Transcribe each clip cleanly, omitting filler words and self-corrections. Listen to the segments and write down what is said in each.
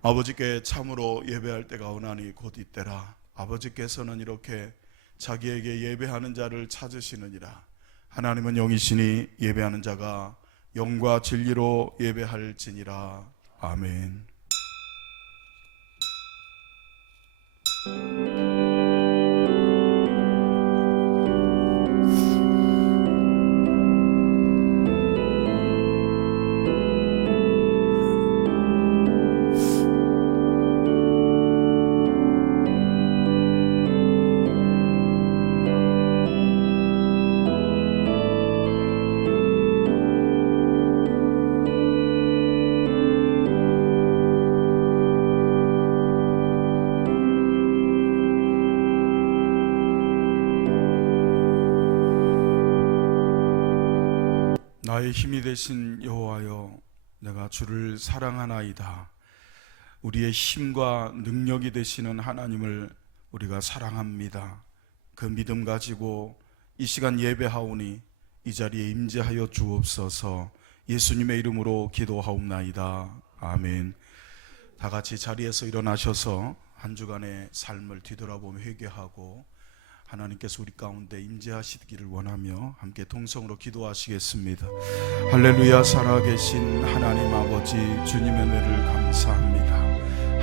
아버지께 참으로 예배할 때가 오나니 곧 이때라. 아버지께서는 이렇게 자기에게 예배하는 자를 찾으시느니라. 하나님은 영이시니 예배하는 자가 영과 진리로 예배할지니라. 아멘. 나의 힘이 되신 여호와여, 내가 주를 사랑하나이다. 우리의 힘과 능력이 되시는 하나님을 우리가 사랑합니다. 그 믿음 가지고 이 시간 예배하오니 이 자리에 임재하여 주옵소서. 예수님의 이름으로 기도하옵나이다. 아멘. 다 같이 자리에서 일어나셔서 한 주간의 삶을 뒤돌아보며 회개하고 하나님께서 우리 가운데 임재하시기를 원하며 함께 동성으로 기도하시겠습니다. 할렐루야. 살아계신 하나님 아버지, 주님의 은혜를 감사합니다.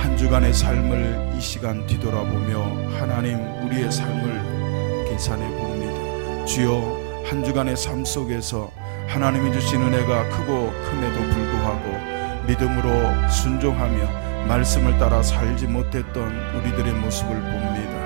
한 주간의 삶을 이 시간 뒤돌아보며 하나님 우리의 삶을 계산해 봅니다. 주여, 한 주간의 삶 속에서 하나님이 주신 은혜가 크고 큼에도 불구하고 믿음으로 순종하며 말씀을 따라 살지 못했던 우리들의 모습을 봅니다.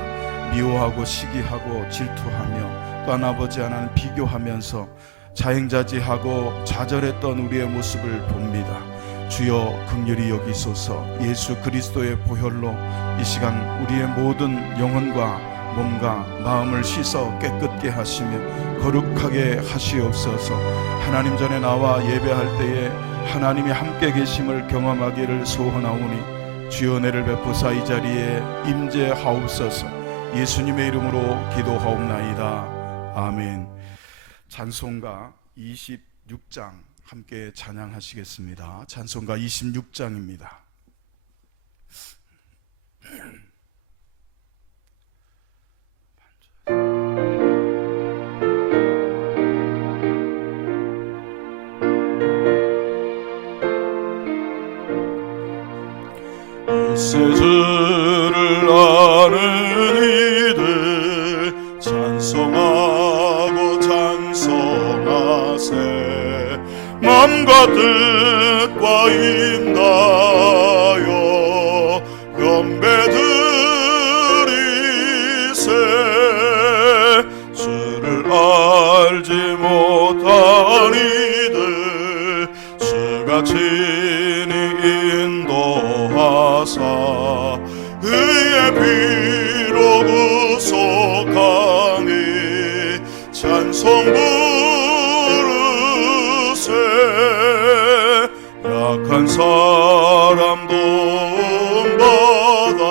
미워하고 시기하고 질투하며 또 아버지 하나님 비교하면서 자행자지하고 좌절했던 우리의 모습을 봅니다. 주여 긍휼히 여기소서. 예수 그리스도의 보혈로 이 시간 우리의 모든 영혼과 몸과 마음을 씻어 깨끗게 하시며 거룩하게 하시옵소서. 하나님 전에 나와 예배할 때에 하나님이 함께 계심을 경험하기를 소원하오니 주여 은혜를 베푸사 이 자리에 임재하옵소서. 예수님의 이름으로 기도하옵나이다. 아멘. 찬송가 26장 함께 찬양하시겠습니다. 찬송가 26장입니다. 주를 아는 이들 찬송하고 찬송하세. 맘과 뜻과 인하여 경배드리세. 주를 알지 못한 이들 주가 친히 인도하사 그의 피로 구속하니 찬송 부르세. 약한 사람 도움받아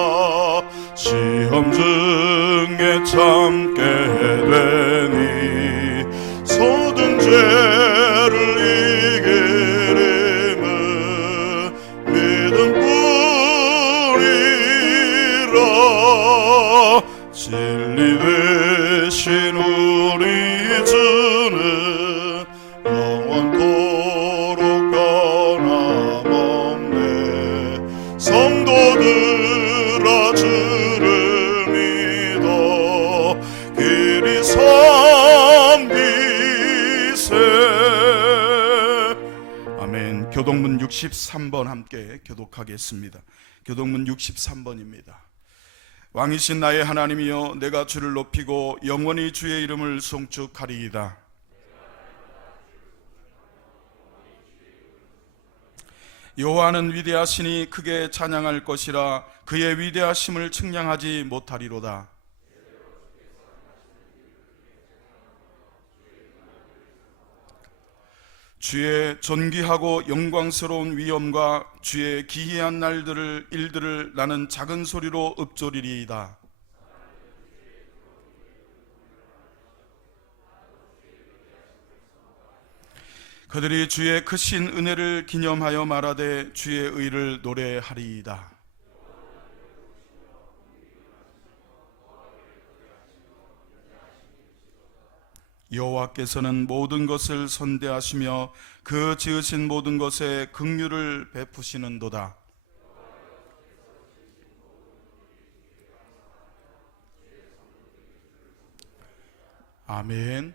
시험 중에 참게 되니 소든 죄를 이기림은 믿음뿐이라. 진리 되신 우리 주는 영원토록 변함없네. 성도들아 주를 믿어 길이 섬기세. 아멘. 교동문 63번 함께 교독하겠습니다. 교동문 63번입니다. 왕이신 나의 하나님이여, 내가 주를 높이고 영원히 주의 이름을 송축하리이다. 여호와는 위대하시니 크게 찬양할 것이라. 그의 위대하심을 측량하지 못하리로다. 주의 존귀하고 영광스러운 위엄과 주의 기이한 일들을 나는 작은 소리로 읊조리리이다. 그들이 주의 크신 은혜를 기념하여 말하되 주의 의를 노래하리이다. 여호와께서는 모든 것을 선대하시며 그 지으신 모든 것에 긍휼을 베푸시는도다. 아멘.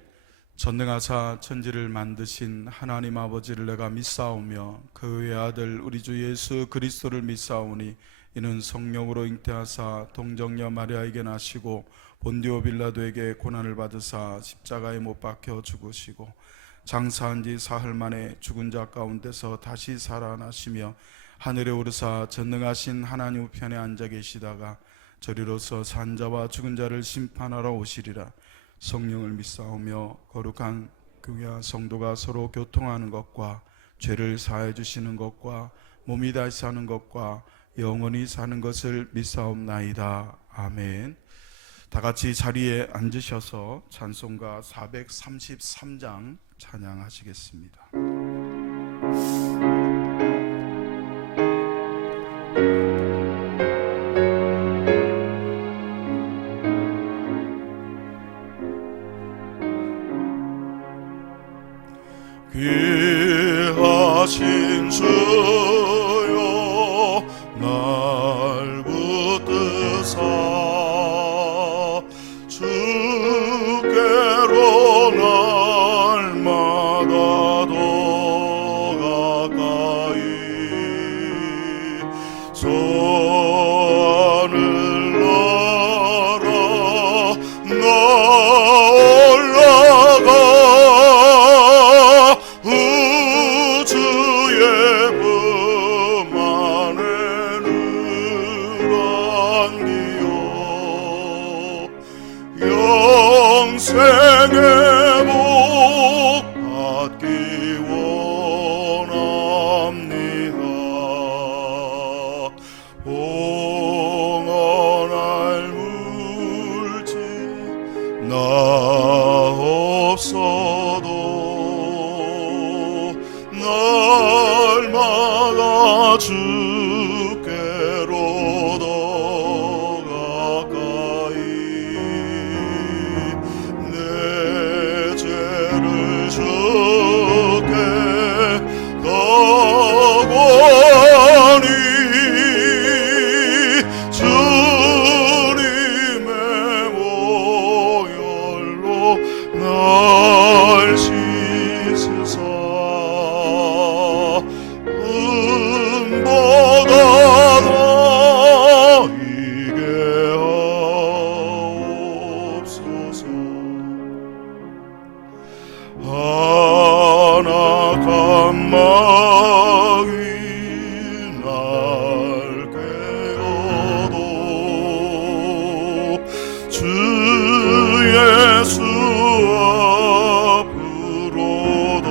전능하사 천지를 만드신 하나님 아버지를 내가 믿사오며 그 외아들 우리 주 예수 그리스도를 믿사오니 이는 성령으로 잉태하사 동정녀 마리아에게 나시고 본디오 빌라도에게 고난을 받으사 십자가에 못 박혀 죽으시고 장사한 지 사흘 만에 죽은 자 가운데서 다시 살아나시며 하늘에 오르사 전능하신 하나님 우편에 앉아 계시다가 저리로서 산 자와 죽은 자를 심판하러 오시리라. 성령을 믿사오며 거룩한 교회와 성도가 서로 교통하는 것과 죄를 사해 주시는 것과 몸이 다시 사는 것과 영원히 사는 것을 믿사옵나이다. 아멘. 다 같이 자리에 앉으셔서 찬송가 433장 찬양하시겠습니다. 귀하신 주여 날 붙드사 주께로 날마다 더 가까이 하늘 나라 나 올라가 우주의 품 안에 늘 안기어 영생의 복 받기 원합니다. 봉헌할 물질 나 없어도 날마다 주께로 더 가까이 내 죄를 주께 가고하니 주님의 보혈로 날 씻으사 은보다 나에게 하옵소서. 하나간 마귀 날 깨어도 주 예수 앞으로 더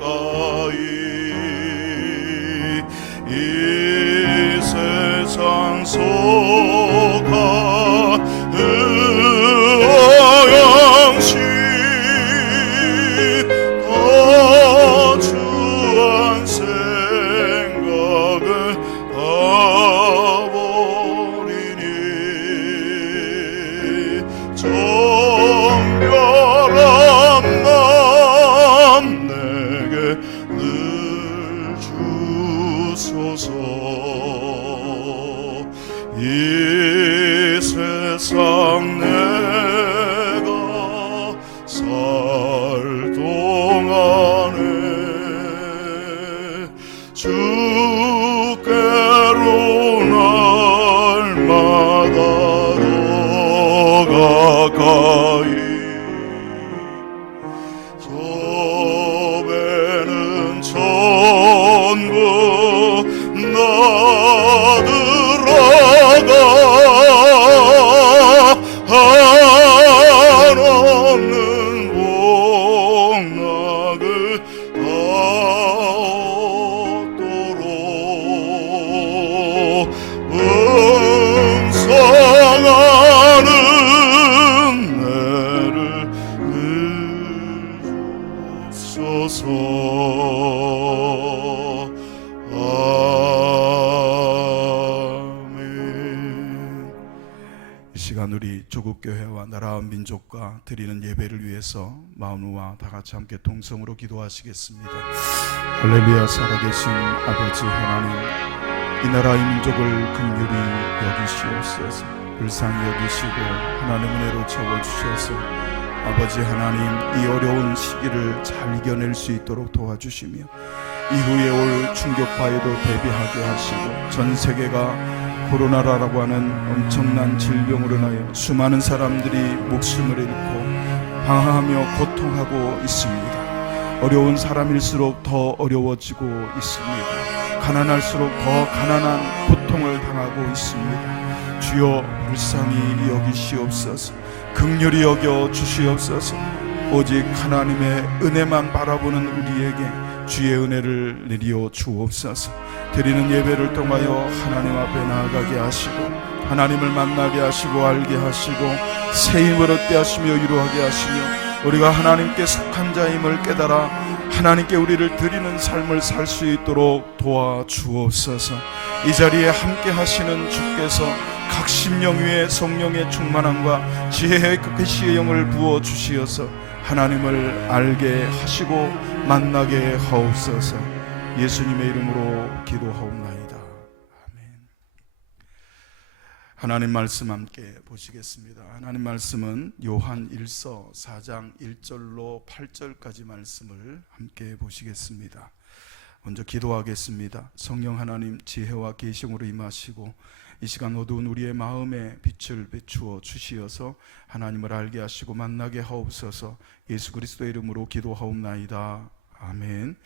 가까이 이 세상 속한 의와 양심 거추한 생각을 가버리니 정결한 마음 내게 늘 주소서. 이 세상 내가 살 동안에 주께로 날마다 더 가까이 저배는 천국 나 들어가 한없는 주옵소서. 아멘. 이 시간 우리 조국교회와 나라와 민족과 드리는 예배를 위해서 마음과 다 같이 함께 동성으로 기도하시겠습니다. 할렐루야. 살아계신 아버지 하나님, 이 나라 이 민족을 긍휼히 여기시옵소서. 불쌍히 여기시고 하나님 은혜로 채워주셔서 아버지 하나님, 이 어려운 시기를 잘 이겨낼 수 있도록 도와주시며 이후에 올 충격파에도 대비하게 하시고, 전 세계가 코로나라고 하는 엄청난 질병으로 인하여 수많은 사람들이 목숨을 잃고 방황하며 고통하고 있습니다. 어려운 사람일수록 더 어려워지고 있습니다. 가난할수록 더 가난한 고통을 당하고 있습니다. 주여 불쌍히 여기시옵소서. 긍휼히 여겨 주시옵소서. 오직 하나님의 은혜만 바라보는 우리에게 주의 은혜를 내리어 주옵소서. 드리는 예배를 통하여 하나님 앞에 나아가게 하시고 하나님을 만나게 하시고 알게 하시고 새 힘을 얻게 하시며 위로하게 하시며 우리가 하나님께 속한 자임을 깨달아 하나님께 우리를 드리는 삶을 살 수 있도록 도와주옵소서. 이 자리에 함께 하시는 주께서 각 심령 위에 성령의 충만함과 지혜의 계시의 영을 부어 주시어서 하나님을 알게 하시고 만나게 하옵소서. 예수님의 이름으로 기도하옵나이다. 아멘. 하나님 말씀 함께 보시겠습니다. 하나님 말씀은 요한 1서 4장 1절로 8절까지 말씀을 함께 보시겠습니다. 먼저 기도하겠습니다. 성령 하나님, 지혜와 계시로 임하시고 이 시간 어두운 우리의 마음에 빛을 비추어 주시어서 하나님을 알게 하시고 만나게 하옵소서. 예수 그리스도의 이름으로 기도하옵나이다. 아멘.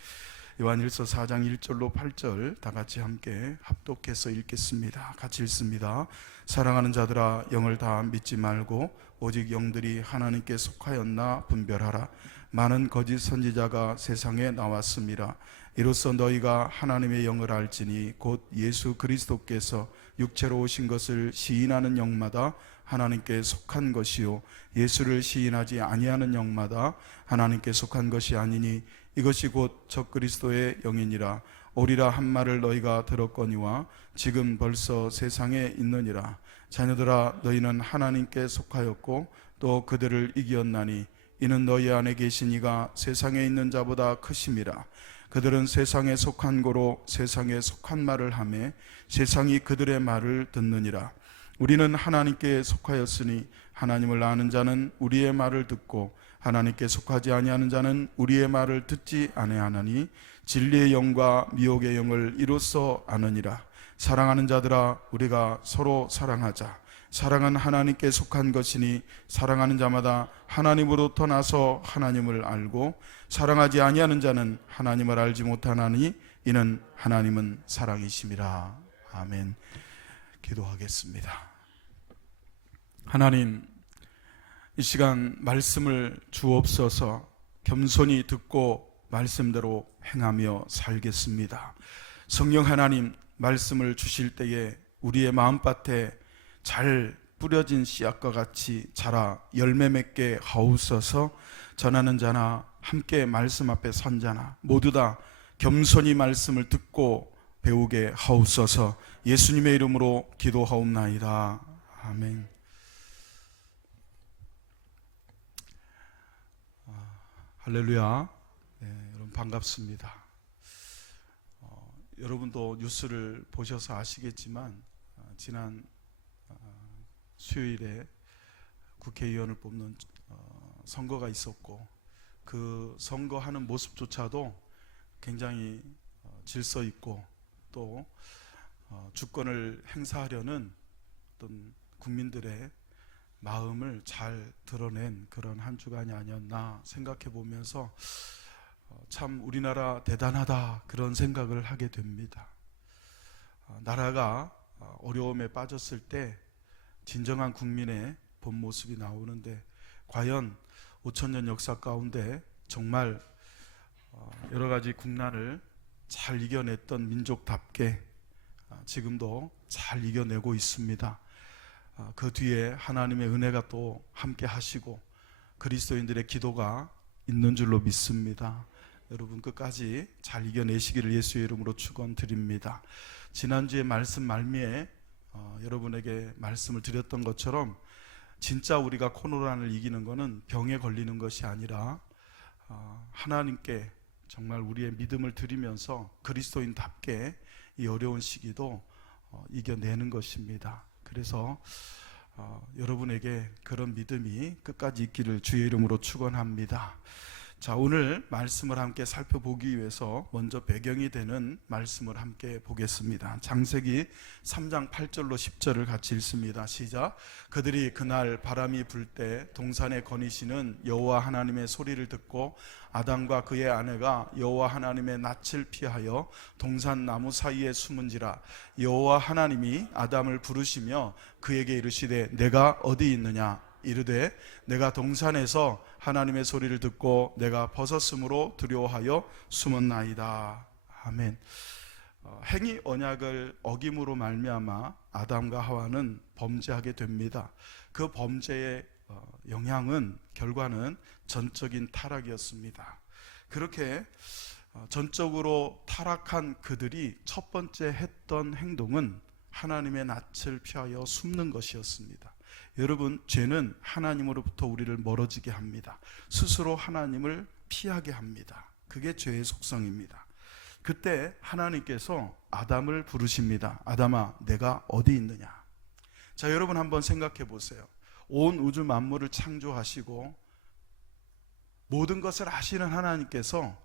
요한일서 4장 1절로 8절 다 같이 함께 합독해서 읽겠습니다. 같이 읽습니다. 사랑하는 자들아, 영을 다 믿지 말고 오직 영들이 하나님께 속하였나 분별하라. 많은 거짓 선지자가 세상에 나왔습니다. 이로써 너희가 하나님의 영을 알지니 곧 예수 그리스도께서 육체로 오신 것을 시인하는 영마다 하나님께 속한 것이요 예수를 시인하지 아니하는 영마다 하나님께 속한 것이 아니니 이것이 곧 적그리스도의 영이니라. 오리라 한 말을 너희가 들었거니와 지금 벌써 세상에 있느니라. 자녀들아, 너희는 하나님께 속하였고 또 그들을 이기었나니 이는 너희 안에 계신 이가 세상에 있는 자보다 크심이라. 그들은 세상에 속한 고로 세상에 속한 말을 하매 세상이 그들의 말을 듣느니라. 우리는 하나님께 속하였으니 하나님을 아는 자는 우리의 말을 듣고 하나님께 속하지 아니하는 자는 우리의 말을 듣지 아니하나니 진리의 영과 미혹의 영을 이로써 아느니라. 사랑하는 자들아, 우리가 서로 사랑하자. 사랑은 하나님께 속한 것이니 사랑하는 자마다 하나님으로부터 나서 하나님을 알고 사랑하지 아니하는 자는 하나님을 알지 못하나니 이는 하나님은 사랑이심이라. 아멘. 기도하겠습니다. 하나님, 이 시간 말씀을 주옵소서. 겸손히 듣고 말씀대로 행하며 살겠습니다. 성령 하나님, 말씀을 주실 때에 우리의 마음밭에 잘 뿌려진 씨앗과 같이 자라 열매 맺게 하옵소서. 전하는 자나 함께 말씀 앞에 선 자나 모두 다 겸손히 말씀을 듣고 배우게 하옵소서. 예수님의 이름으로 기도하옵나이다. 아멘. 할렐루야. 네, 여러분 반갑습니다. 여러분도 뉴스를 보셔서 아시겠지만 지난 수요일에 국회의원을 뽑는 선거가 있었고 그 선거하는 모습조차도 굉장히 질서 있고 또 주권을 행사하려는 어떤 국민들의 마음을 잘 드러낸 그런 한 주간이 아니었나 생각해 보면서 참 우리나라 대단하다 그런 생각을 하게 됩니다. 나라가 어려움에 빠졌을 때 진정한 국민의 본 모습이 나오는데 과연 5천년 역사 가운데 정말 여러 가지 국난을 잘 이겨냈던 민족답게 지금도 잘 이겨내고 있습니다. 그 뒤에 하나님의 은혜가 또 함께 하시고 그리스도인들의 기도가 있는 줄로 믿습니다. 여러분 끝까지 잘 이겨내시기를 예수의 이름으로 축원드립니다. 지난주에 말씀 말미에 여러분에게 말씀을 드렸던 것처럼 진짜 우리가 코로나를 이기는 것은 병에 걸리는 것이 아니라 하나님께 정말 우리의 믿음을 드리면서 그리스도인답게 이 어려운 시기도 이겨내는 것입니다. 그래서 여러분에게 그런 믿음이 끝까지 있기를 주의 이름으로 축원합니다. 자, 오늘 말씀을 함께 살펴보기 위해서 먼저 배경이 되는 말씀을 함께 보겠습니다. 창세기 3장 8절로 10절을 같이 읽습니다. 시작. 그들이 그날 바람이 불 때 동산에 거니시는 여호와 하나님의 소리를 듣고 아담과 그의 아내가 여호와 하나님의 낯을 피하여 동산 나무 사이에 숨은지라. 여호와 하나님이 아담을 부르시며 그에게 이르시되 내가 어디 있느냐. 이르되 내가 동산에서 하나님의 소리를 듣고 내가 벗었으므로 두려워하여 숨었나이다. 아멘. 행위 언약을 어김으로 말미암아 아담과 하와는 범죄하게 됩니다. 그 범죄의 결과는 전적인 타락이었습니다. 그렇게 전적으로 타락한 그들이 첫 번째 했던 행동은 하나님의 낯을 피하여 숨는 것이었습니다. 여러분, 죄는 하나님으로부터 우리를 멀어지게 합니다. 스스로 하나님을 피하게 합니다. 그게 죄의 속성입니다. 그때 하나님께서 아담을 부르십니다. 아담아, 내가 어디 있느냐. 자, 여러분 한번 생각해 보세요. 온 우주 만물을 창조하시고 모든 것을 아시는 하나님께서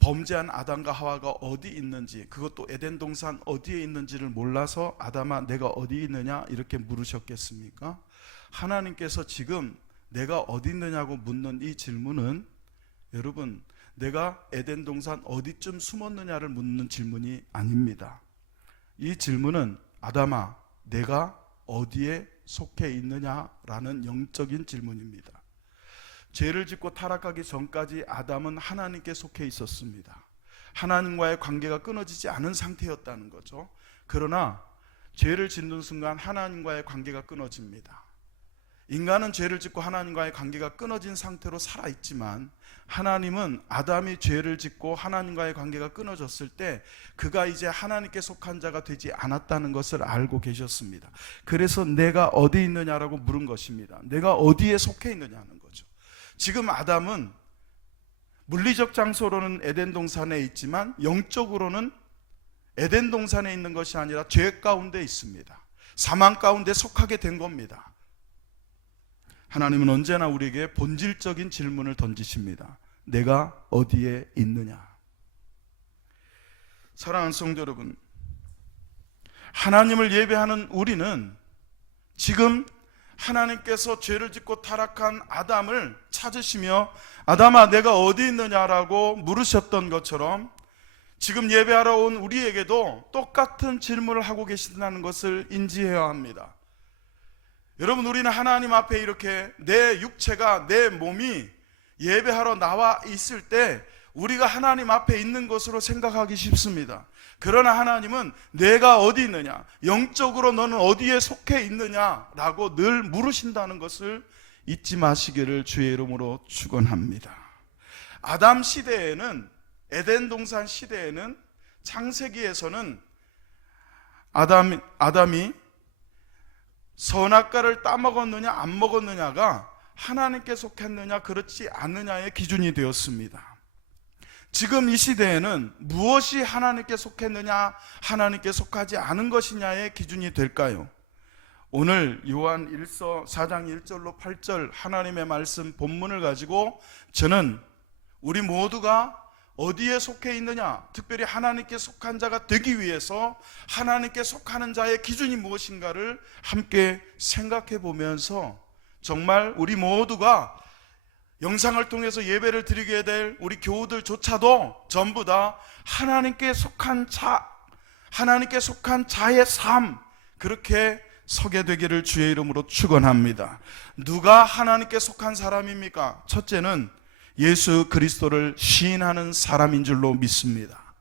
범죄한 아담과 하와가 어디 있는지, 그것도 에덴 동산 어디에 있는지를 몰라서 아담아 내가 어디 있느냐 이렇게 물으셨겠습니까? 하나님께서 지금 내가 어디 있느냐고 묻는 이 질문은 여러분, 내가 에덴 동산 어디쯤 숨었느냐를 묻는 질문이 아닙니다. 이 질문은 아담아 내가 어디에 속해 있느냐라는 영적인 질문입니다. 죄를 짓고 타락하기 전까지 아담은 하나님께 속해 있었습니다. 하나님과의 관계가 끊어지지 않은 상태였다는 거죠. 그러나 죄를 짓는 순간 하나님과의 관계가 끊어집니다. 인간은 죄를 짓고 하나님과의 관계가 끊어진 상태로 살아있지만 하나님은 아담이 죄를 짓고 하나님과의 관계가 끊어졌을 때 그가 이제 하나님께 속한 자가 되지 않았다는 것을 알고 계셨습니다. 그래서 내가 어디 있느냐라고 물은 것입니다. 내가 어디에 속해 있느냐는 거죠. 지금 아담은 물리적 장소로는 에덴 동산에 있지만 영적으로는 에덴 동산에 있는 것이 아니라 죄 가운데 있습니다. 사망 가운데 속하게 된 겁니다. 하나님은 언제나 우리에게 본질적인 질문을 던지십니다. 내가 어디에 있느냐. 사랑하는 성도 여러분, 하나님을 예배하는 우리는 지금 하나님께서 죄를 짓고 타락한 아담을 찾으시며 아담아 내가 어디 있느냐라고 물으셨던 것처럼 지금 예배하러 온 우리에게도 똑같은 질문을 하고 계신다는 것을 인지해야 합니다. 여러분, 우리는 하나님 앞에 이렇게 내 육체가, 내 몸이 예배하러 나와 있을 때 우리가 하나님 앞에 있는 것으로 생각하기 쉽습니다. 그러나 하나님은 내가 어디 있느냐, 영적으로 너는 어디에 속해 있느냐라고 늘 물으신다는 것을 잊지 마시기를 주의 이름으로 축원합니다. 아담 시대에는, 에덴 동산 시대에는, 창세기에서는 아담이 선악과를 따먹었느냐 안 먹었느냐가 하나님께 속했느냐 그렇지 않느냐의 기준이 되었습니다. 지금 이 시대에는 무엇이 하나님께 속했느냐 하나님께 속하지 않은 것이냐의 기준이 될까요? 오늘 요한 1서 4장 1절로 8절 하나님의 말씀 본문을 가지고 저는 우리 모두가 어디에 속해 있느냐, 특별히 하나님께 속한 자가 되기 위해서 하나님께 속하는 자의 기준이 무엇인가를 함께 생각해 보면서 정말 우리 모두가 영상을 통해서 예배를 드리게 될 우리 교우들조차도 전부 다 하나님께 속한 자의 삶, 그렇게 서게 되기를 주의 이름으로 축원합니다. 누가 하나님께 속한 사람입니까? 첫째는 예수 그리스도를 시인하는 사람인 줄로 믿습니다.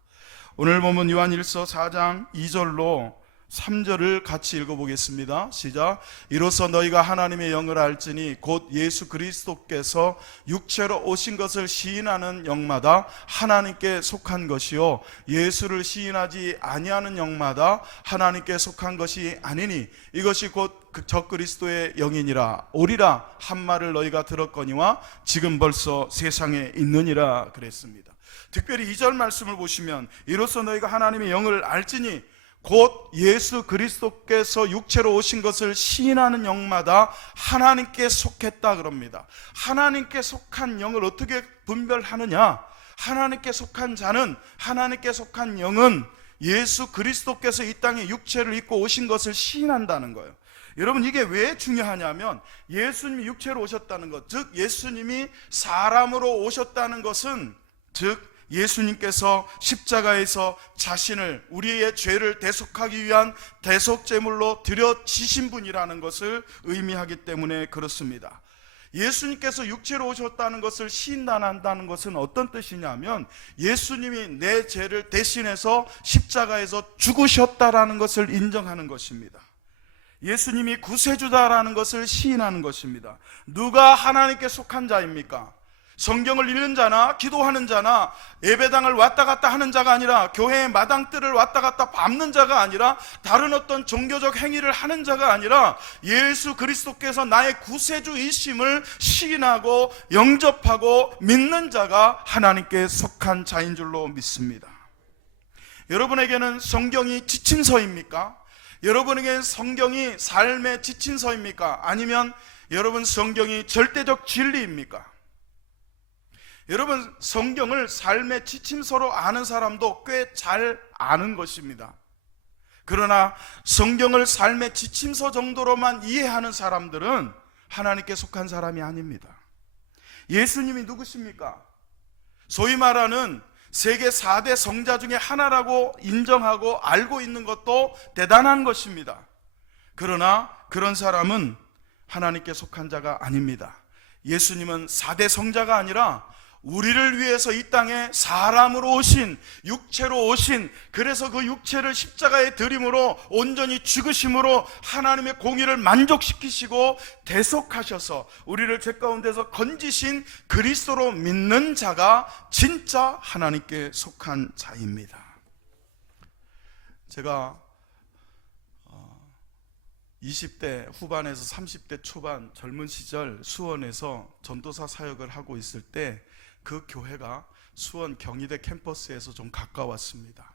오늘 보면 요한 1서 4장 2절로 3절을 같이 읽어보겠습니다. 시작. 이로써 너희가 하나님의 영을 알지니 곧 예수 그리스도께서 육체로 오신 것을 시인하는 영마다 하나님께 속한 것이요 예수를 시인하지 아니하는 영마다 하나님께 속한 것이 아니니 이것이 곧 적그리스도의 영이니라. 오리라 한 말을 너희가 들었거니와 지금 벌써 세상에 있느니라 그랬습니다. 특별히 2절 말씀을 보시면 이로써 너희가 하나님의 영을 알지니 곧 예수 그리스도께서 육체로 오신 것을 시인하는 영마다 하나님께 속했다 그럽니다. 하나님께 속한 영을 어떻게 분별하느냐? 하나님께 속한 자는, 하나님께 속한 영은 예수 그리스도께서 이 땅에 육체를 입고 오신 것을 시인한다는 거예요. 여러분, 이게 왜 중요하냐면 예수님이 육체로 오셨다는 것, 즉 예수님이 사람으로 오셨다는 것은, 즉 예수님께서 십자가에서 자신을, 우리의 죄를 대속하기 위한 대속제물로 드려지신 분이라는 것을 의미하기 때문에 그렇습니다. 예수님께서 육체로 오셨다는 것을 시인한다는 것은 어떤 뜻이냐면 예수님이 내 죄를 대신해서 십자가에서 죽으셨다라는 것을 인정하는 것입니다. 예수님이 구세주다라는 것을 시인하는 것입니다. 누가 하나님께 속한 자입니까? 성경을 읽는 자나 기도하는 자나 예배당을 왔다 갔다 하는 자가 아니라 교회의 마당뜰을 왔다 갔다 밟는 자가 아니라 다른 어떤 종교적 행위를 하는 자가 아니라 예수 그리스도께서 나의 구세주이심을 시인하고 영접하고 믿는 자가 하나님께 속한 자인 줄로 믿습니다. 여러분에게는 성경이 지침서입니까? 여러분에게는 성경이 삶의 지침서입니까? 아니면 여러분 성경이 절대적 진리입니까? 여러분, 성경을 삶의 지침서로 아는 사람도 꽤 잘 아는 것입니다. 그러나 성경을 삶의 지침서 정도로만 이해하는 사람들은 하나님께 속한 사람이 아닙니다. 예수님이 누구십니까? 소위 말하는 세계 4대 성자 중에 하나라고 인정하고 알고 있는 것도 대단한 것입니다. 그러나 그런 사람은 하나님께 속한 자가 아닙니다. 예수님은 4대 성자가 아니라 우리를 위해서 이 땅에 사람으로 오신, 육체로 오신, 그래서 그 육체를 십자가에 드림으로 온전히 죽으심으로 하나님의 공의를 만족시키시고 대속하셔서 우리를 죄 가운데서 건지신 그리스도로 믿는 자가 진짜 하나님께 속한 자입니다. 제가 20대 후반에서 30대 초반 젊은 시절 수원에서 전도사 사역을 하고 있을 때 그 교회가 수원 경희대 캠퍼스에서 좀 가까웠습니다.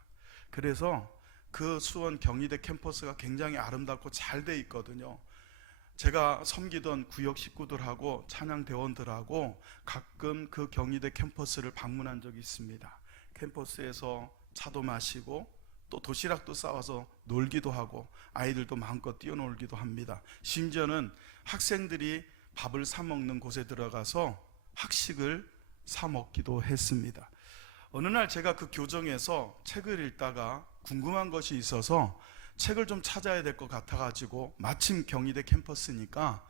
그래서 그 수원 경희대 캠퍼스가 굉장히 아름답고 잘 돼 있거든요. 제가 섬기던 구역 식구들하고 찬양대원들하고 가끔 그 경희대 캠퍼스를 방문한 적이 있습니다. 캠퍼스에서 차도 마시고 또 도시락도 싸와서 놀기도 하고 아이들도 마음껏 뛰어놀기도 합니다. 심지어는 학생들이 밥을 사 먹는 곳에 들어가서 학식을 사 먹기도 했습니다. 어느 날 제가 그 교정에서 책을 읽다가 궁금한 것이 있어서 책을 좀 찾아야 될 것 같아가지고 마침 경희대 캠퍼스니까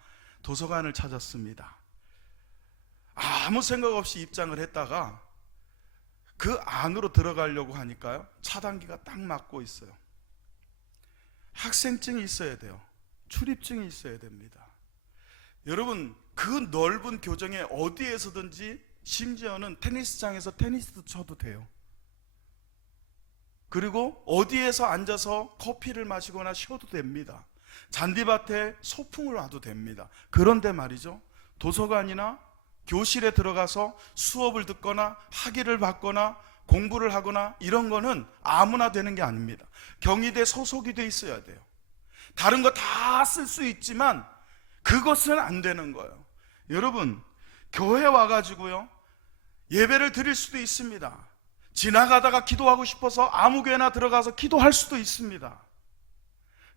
도서관을 찾았습니다. 아무 생각 없이 입장을 했다가 그 안으로 들어가려고 하니까요, 차단기가 딱 막고 있어요. 학생증이 있어야 돼요. 출입증이 있어야 됩니다. 여러분, 그 넓은 교정에 어디에서든지, 심지어는 테니스장에서 테니스도 쳐도 돼요. 그리고 어디에서 앉아서 커피를 마시거나 쉬어도 됩니다. 잔디밭에 소풍을 와도 됩니다. 그런데 말이죠, 도서관이나 교실에 들어가서 수업을 듣거나 학위를 받거나 공부를 하거나 이런 거는 아무나 되는 게 아닙니다. 경희대 소속이 돼 있어야 돼요. 다른 거 다 쓸 수 있지만 그것은 안 되는 거예요. 여러분, 교회 와가지고요, 예배를 드릴 수도 있습니다. 지나가다가 기도하고 싶어서 아무 교회나 들어가서 기도할 수도 있습니다.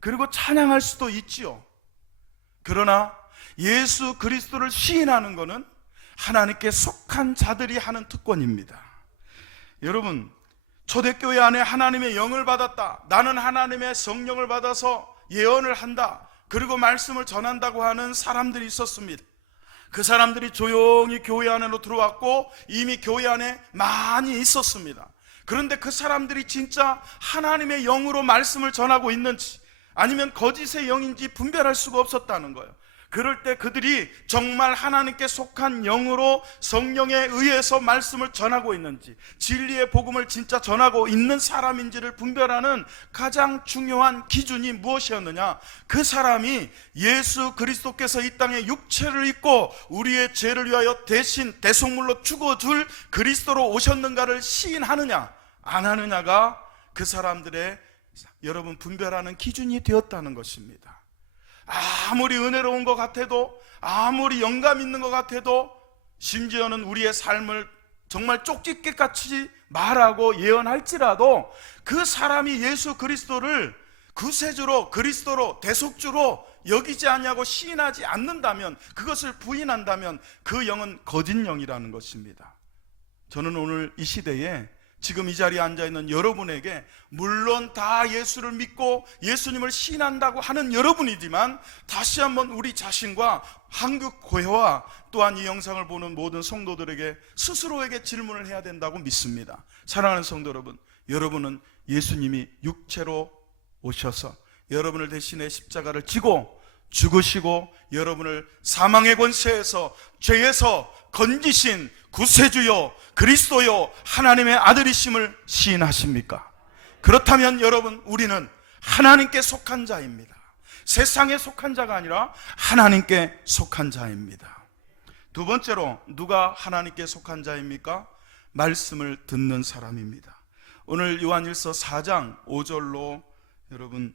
그리고 찬양할 수도 있지요. 그러나 예수 그리스도를 시인하는 것은 하나님께 속한 자들이 하는 특권입니다. 여러분, 초대교회 안에 하나님의 영을 받았다, 나는 하나님의 성령을 받아서 예언을 한다, 그리고 말씀을 전한다고 하는 사람들이 있었습니다. 그 사람들이 조용히 교회 안으로 들어왔고 이미 교회 안에 많이 있었습니다. 그런데 그 사람들이 진짜 하나님의 영으로 말씀을 전하고 있는지 아니면 거짓의 영인지 분별할 수가 없었다는 거예요. 그럴 때 그들이 정말 하나님께 속한 영으로 성령에 의해서 말씀을 전하고 있는지, 진리의 복음을 진짜 전하고 있는 사람인지를 분별하는 가장 중요한 기준이 무엇이었느냐? 그 사람이 예수 그리스도께서 이 땅에 육체를 입고 우리의 죄를 위하여 대신 대속물로 죽어줄 그리스도로 오셨는가를 시인하느냐 안 하느냐가 그 사람들의 여러분 분별하는 기준이 되었다는 것입니다. 아무리 은혜로운 것 같아도, 아무리 영감 있는 것 같아도, 심지어는 우리의 삶을 정말 쪽집게같이 말하고 예언할지라도 그 사람이 예수 그리스도를 구세주로, 그리스도로, 대속주로 여기지 아니하고 시인하지 않는다면, 그것을 부인한다면 그 영은 거짓 영이라는 것입니다. 저는 오늘 이 시대에 지금 이 자리에 앉아있는 여러분에게 물론 다 예수를 믿고 예수님을 신한다고 하는 여러분이지만 다시 한번 우리 자신과 한국 교회와 또한 이 영상을 보는 모든 성도들에게 스스로에게 질문을 해야 된다고 믿습니다. 사랑하는 성도 여러분, 여러분은 예수님이 육체로 오셔서 여러분을 대신해 십자가를 지고 죽으시고 여러분을 사망의 권세에서 죄에서 건지신 구세주요 그리스도요 하나님의 아들이심을 시인하십니까? 그렇다면 여러분, 우리는 하나님께 속한 자입니다. 세상에 속한 자가 아니라 하나님께 속한 자입니다. 두 번째로 누가 하나님께 속한 자입니까? 말씀을 듣는 사람입니다. 오늘 요한일서 4장 5절로 여러분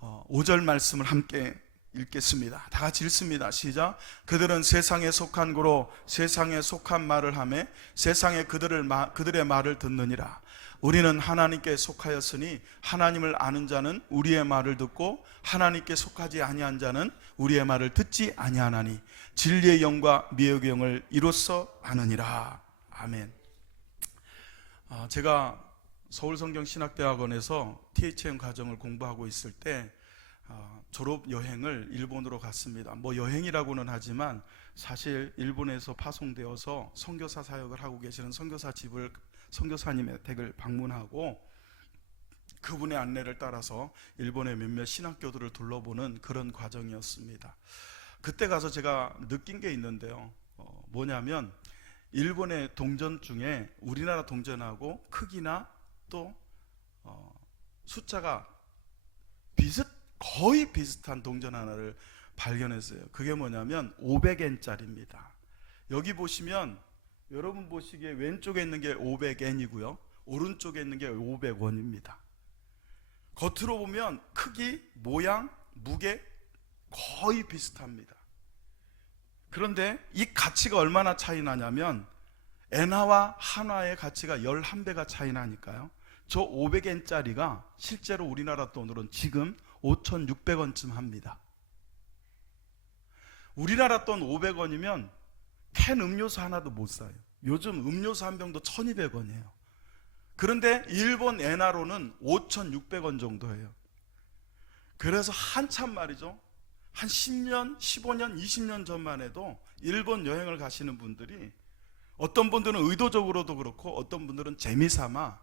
5절 말씀을 함께 읽겠습니다. 다 같이 읽습니다. 시작. 그들은 세상에 속한 고로 세상에 속한 말을 하며 세상에 그들의 말을 듣느니라. 우리는 하나님께 속하였으니 하나님을 아는 자는 우리의 말을 듣고 하나님께 속하지 아니한 자는 우리의 말을 듣지 아니하나니 진리의 영과 미혹의 영을 이로써 아느니라. 아멘. 제가 서울성경신학대학원에서 THM 과정을 공부하고 있을 때 졸업 여행을 일본으로 갔습니다. 뭐 여행이라고는 하지만 사실 일본에서 파송되어서 선교사 사역을 하고 계시는 선교사 집을, 선교사님의 댁을 방문하고 그분의 안내를 따라서 일본의 몇몇 신학교들을 둘러보는 그런 과정이었습니다. 그때 가서 제가 느낀 게 있는데요. 뭐냐면 일본의 동전 중에 우리나라 동전하고 크기나 또 숫자가 거의 비슷한 동전 하나를 발견했어요. 그게 뭐냐면 500엔짜리입니다. 여기 보시면 여러분 보시기에 왼쪽에 있는 게 500엔이고요 오른쪽에 있는 게 500원입니다 겉으로 보면 크기, 모양, 무게 거의 비슷합니다. 그런데 이 가치가 얼마나 차이 나냐면 엔화와 한화의 가치가 11배가 차이 나니까요. 저 500엔짜리가 실제로 우리나라 돈으로는 지금 5,600원쯤 합니다. 우리나라 돈 500원이면 캔 음료수 하나도 못 사요. 요즘 음료수 한 병도 1,200원이에요. 그런데 일본 엔화로는 5,600원 정도예요. 그래서 한참 말이죠. 한 10년, 15년, 20년 전만 해도 일본 여행을 가시는 분들이 어떤 분들은 의도적으로도 그렇고 어떤 분들은 재미삼아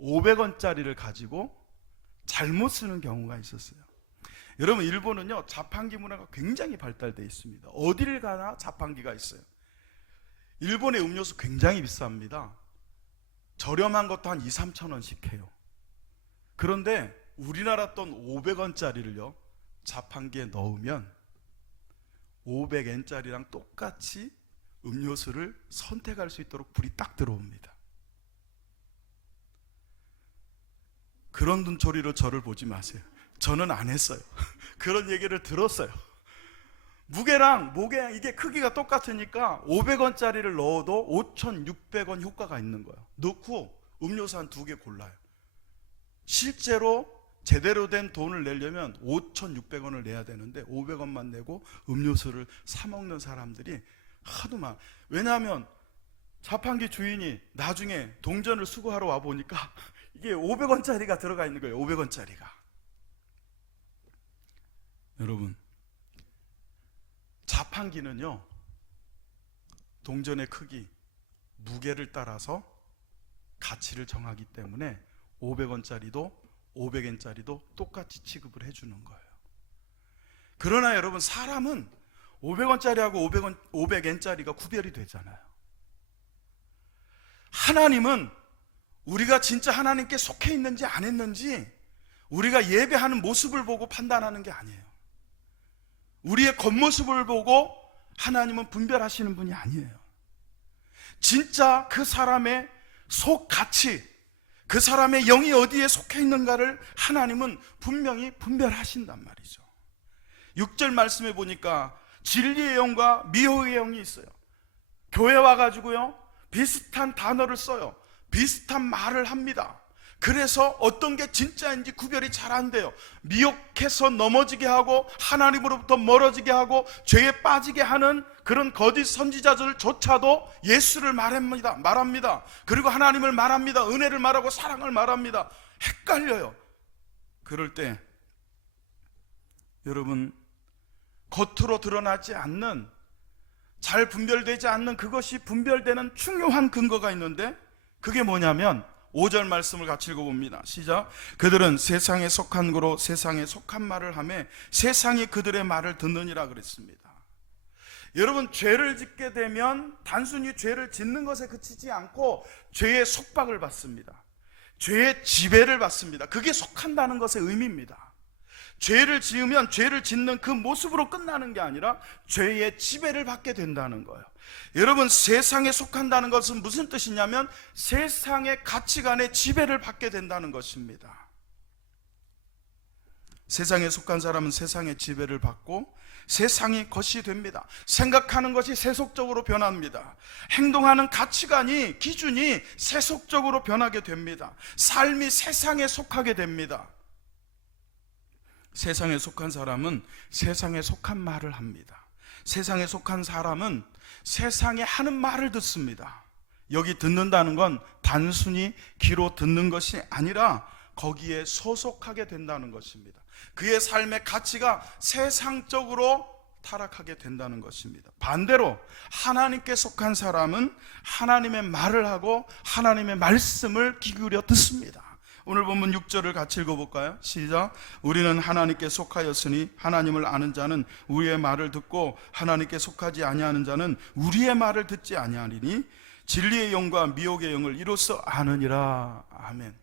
500원짜리를 가지고 잘못 쓰는 경우가 있었어요. 여러분, 일본은요 자판기 문화가 굉장히 발달되어 있습니다. 어디를 가나 자판기가 있어요. 일본의 음료수 굉장히 비쌉니다. 저렴한 것도 한 2, 3천 원씩 해요. 그런데 우리나라 돈 500원짜리를요 자판기에 넣으면 500엔짜리랑 똑같이 음료수를 선택할 수 있도록 불이 딱 들어옵니다. 그런 눈초리로 저를 보지 마세요. 저는 안 했어요. 그런 얘기를 들었어요. 무게랑 목에 이게 크기가 똑같으니까 500원짜리를 넣어도 5,600원 효과가 있는 거예요. 넣고 음료수 한 2개 골라요. 실제로 제대로 된 돈을 내려면 5,600원을 내야 되는데 500원만 내고 음료수를 사 먹는 사람들이 하도 많아. 왜냐하면 자판기 주인이 나중에 동전을 수거하러 와 보니까 이게 500원짜리가 들어가 있는 거예요. 500원짜리가. 여러분, 자판기는요 동전의 크기, 무게를 따라서 가치를 정하기 때문에 500원짜리도 500엔짜리도 똑같이 취급을 해주는 거예요. 그러나 여러분, 사람은 500원짜리하고 500엔짜리가 구별이 되잖아요. 하나님은 우리가 진짜 하나님께 속해 있는지 안 했는지 우리가 예배하는 모습을 보고 판단하는 게 아니에요. 우리의 겉모습을 보고 하나님은 분별하시는 분이 아니에요. 진짜 그 사람의 속 가치, 그 사람의 영이 어디에 속해 있는가를 하나님은 분명히 분별하신단 말이죠. 6절 말씀에 보니까 진리의 영과 미혹의 영이 있어요. 교회 와가지고요, 비슷한 단어를 써요. 비슷한 말을 합니다. 그래서 어떤 게 진짜인지 구별이 잘 안 돼요. 미혹해서 넘어지게 하고 하나님으로부터 멀어지게 하고 죄에 빠지게 하는 그런 거짓 선지자들조차도 예수를 말합니다. 그리고 하나님을 말합니다. 은혜를 말하고 사랑을 말합니다. 헷갈려요. 그럴 때 여러분, 겉으로 드러나지 않는, 잘 분별되지 않는 그것이 분별되는 중요한 근거가 있는데, 그게 뭐냐면 5절 말씀을 같이 읽어봅니다. 시작. 그들은 세상에 속한 거로 세상에 속한 말을 하며 세상이 그들의 말을 듣느니라 그랬습니다. 여러분, 죄를 짓게 되면 단순히 죄를 짓는 것에 그치지 않고 죄의 속박을 받습니다. 죄의 지배를 받습니다. 그게 속한다는 것의 의미입니다. 죄를 지으면 죄를 짓는 그 모습으로 끝나는 게 아니라 죄의 지배를 받게 된다는 거예요. 여러분, 세상에 속한다는 것은 무슨 뜻이냐면 세상의 가치관의 지배를 받게 된다는 것입니다. 세상에 속한 사람은 세상의 지배를 받고 세상이 것이 됩니다. 생각하는 것이 세속적으로 변합니다. 행동하는 가치관이, 기준이 세속적으로 변하게 됩니다. 삶이 세상에 속하게 됩니다. 세상에 속한 사람은 세상에 속한 말을 합니다. 세상에 속한 사람은 세상에 하는 말을 듣습니다. 여기 듣는다는 건 단순히 귀로 듣는 것이 아니라 거기에 소속하게 된다는 것입니다. 그의 삶의 가치가 세상적으로 타락하게 된다는 것입니다. 반대로 하나님께 속한 사람은 하나님의 말을 하고 하나님의 말씀을 귀 기울여 듣습니다. 오늘 본문 6절을 같이 읽어볼까요? 시작. 우리는 하나님께 속하였으니 하나님을 아는 자는 우리의 말을 듣고 하나님께 속하지 아니하는 자는 우리의 말을 듣지 아니하리니 진리의 영과 미혹의 영을 이로써 아느니라. 아멘.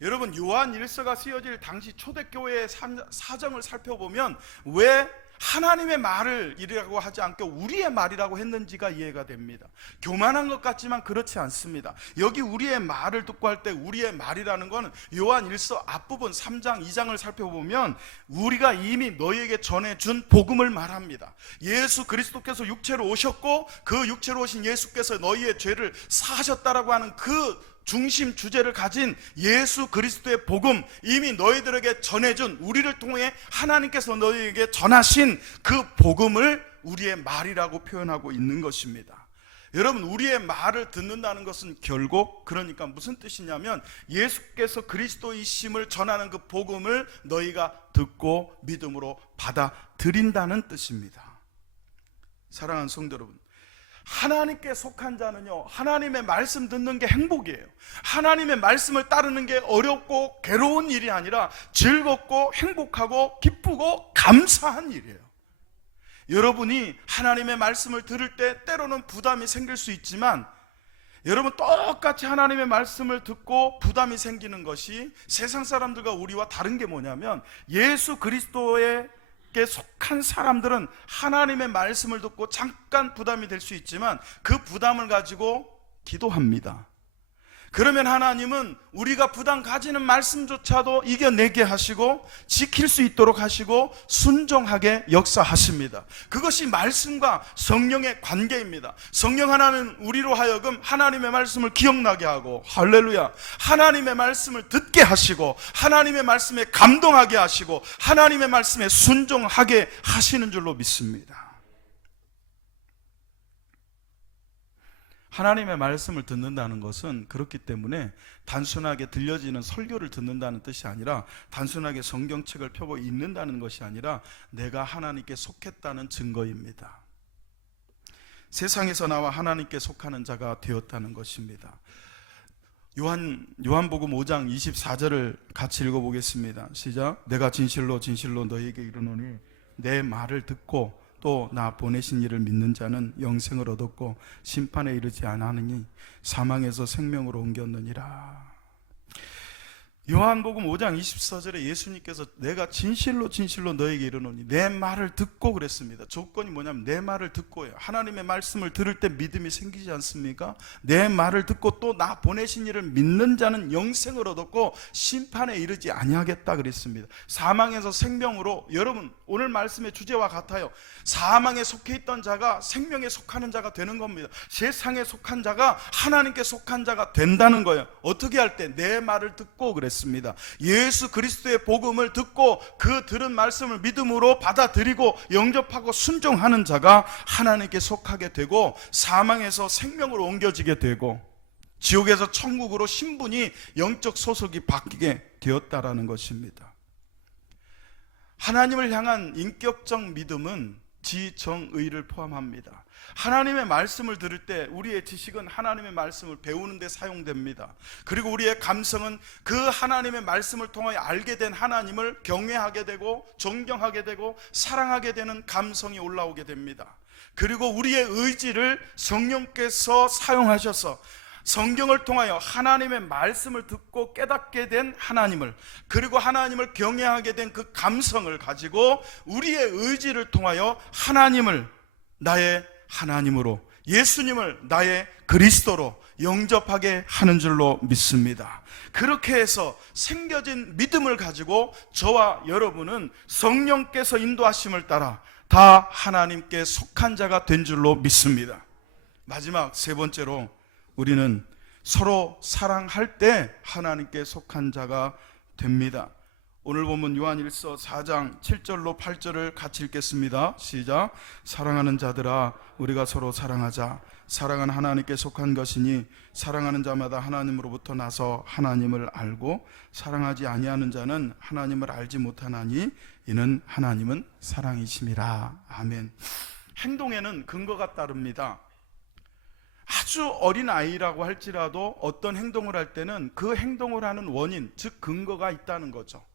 여러분, 요한 1서가 쓰여질 당시 초대교회의 사정을 살펴보면 왜 하나님의 말이라고 하지 않고 우리의 말이라고 했는지가 이해가 됩니다. 교만한 것 같지만 그렇지 않습니다. 여기 우리의 말을 듣고 할 때 우리의 말이라는 건 요한 1서 앞부분 3장 2장을 살펴보면 우리가 이미 너희에게 전해준 복음을 말합니다. 예수 그리스도께서 육체로 오셨고 그 육체로 오신 예수께서 너희의 죄를 사하셨다라고 하는 그 중심 주제를 가진 예수 그리스도의 복음, 이미 너희들에게 전해준, 우리를 통해 하나님께서 너희에게 전하신 그 복음을 우리의 말이라고 표현하고 있는 것입니다. 여러분, 우리의 말을 듣는다는 것은 결국, 그러니까 무슨 뜻이냐면 예수께서 그리스도이심을 전하는 그 복음을 너희가 듣고 믿음으로 받아들인다는 뜻입니다. 사랑하는 성도 여러분, 하나님께 속한 자는요, 하나님의 말씀 듣는 게 행복이에요. 하나님의 말씀을 따르는 게 어렵고 괴로운 일이 아니라 즐겁고 행복하고 기쁘고 감사한 일이에요. 여러분이 하나님의 말씀을 들을 때 때로는 부담이 생길 수 있지만, 여러분, 똑같이 하나님의 말씀을 듣고 부담이 생기는 것이 세상 사람들과 우리와 다른 게 뭐냐면, 예수 그리스도의 속한 사람들은 하나님의 말씀을 듣고 잠깐 부담이 될 수 있지만 그 부담을 가지고 기도합니다. 그러면 하나님은 우리가 부담 가지는 말씀조차도 이겨내게 하시고 지킬 수 있도록 하시고 순종하게 역사하십니다. 그것이 말씀과 성령의 관계입니다. 성령 하나는 우리로 하여금 하나님의 말씀을 기억나게 하고, 할렐루야, 하나님의 말씀을 듣게 하시고 하나님의 말씀에 감동하게 하시고 하나님의 말씀에 순종하게 하시는 줄로 믿습니다. 하나님의 말씀을 듣는다는 것은 그렇기 때문에 단순하게 들려지는 설교를 듣는다는 뜻이 아니라, 단순하게 성경책을 펴고 읽는다는 것이 아니라 내가 하나님께 속했다는 증거입니다. 세상에서 나와 하나님께 속하는 자가 되었다는 것입니다. 요한복음 5장 24절을 같이 읽어보겠습니다. 시작. 내가 진실로 진실로 너희에게 이르노니 내 말을 듣고 또 나 보내신 이를 믿는 자는 영생을 얻었고 심판에 이르지 아니하느니 사망에서 생명으로 옮겼느니라. 요한복음 5장 24절에 예수님께서 내가 진실로 진실로 너에게 이르노니 내 말을 듣고 그랬습니다. 조건이 뭐냐면 내 말을 듣고예요. 하나님의 말씀을 들을 때 믿음이 생기지 않습니까? 내 말을 듣고 또 나 보내신 이를 믿는 자는 영생을 얻었고 심판에 이르지 아니하겠다 그랬습니다. 사망에서 생명으로, 여러분 오늘 말씀의 주제와 같아요. 사망에 속해 있던 자가 생명에 속하는 자가 되는 겁니다. 세상에 속한 자가 하나님께 속한 자가 된다는 거예요. 어떻게 할 때? 내 말을 듣고 그랬습니다. 예수 그리스도의 복음을 듣고 그 들은 말씀을 믿음으로 받아들이고 영접하고 순종하는 자가 하나님께 속하게 되고 사망에서 생명으로 옮겨지게 되고 지옥에서 천국으로 신분이, 영적 소속이 바뀌게 되었다라는 것입니다. 하나님을 향한 인격적 믿음은 지정의를 포함합니다. 하나님의 말씀을 들을 때 우리의 지식은 하나님의 말씀을 배우는 데 사용됩니다. 그리고 우리의 감성은 그 하나님의 말씀을 통하여 알게 된 하나님을 경외하게 되고 존경하게 되고 사랑하게 되는 감성이 올라오게 됩니다. 그리고 우리의 의지를 성령께서 사용하셔서 성경을 통하여 하나님의 말씀을 듣고 깨닫게 된 하나님을, 그리고 하나님을 경외하게 된 그 감성을 가지고 우리의 의지를 통하여 하나님을 나의 하나님으로, 예수님을 나의 그리스도로 영접하게 하는 줄로 믿습니다. 그렇게 해서 생겨진 믿음을 가지고 저와 여러분은 성령께서 인도하심을 따라 다 하나님께 속한 자가 된 줄로 믿습니다. 마지막 세 번째로, 우리는 서로 사랑할 때 하나님께 속한 자가 됩니다. 오늘 보면 요한일서 4장 7절로 8절을 같이 읽겠습니다. 시작. 사랑하는 자들아 우리가 서로 사랑하자. 사랑은 하나님께 속한 것이니 사랑하는 자마다 하나님으로부터 나서 하나님을 알고 사랑하지 아니하는 자는 하나님을 알지 못하나니 이는 하나님은 사랑이심이라. 아멘. 행동에는 근거가 따릅니다. 아주 어린 아이라고 할지라도 어떤 행동을 할 때는 그 행동을 하는 원인, 즉 근거가 있다는 거죠.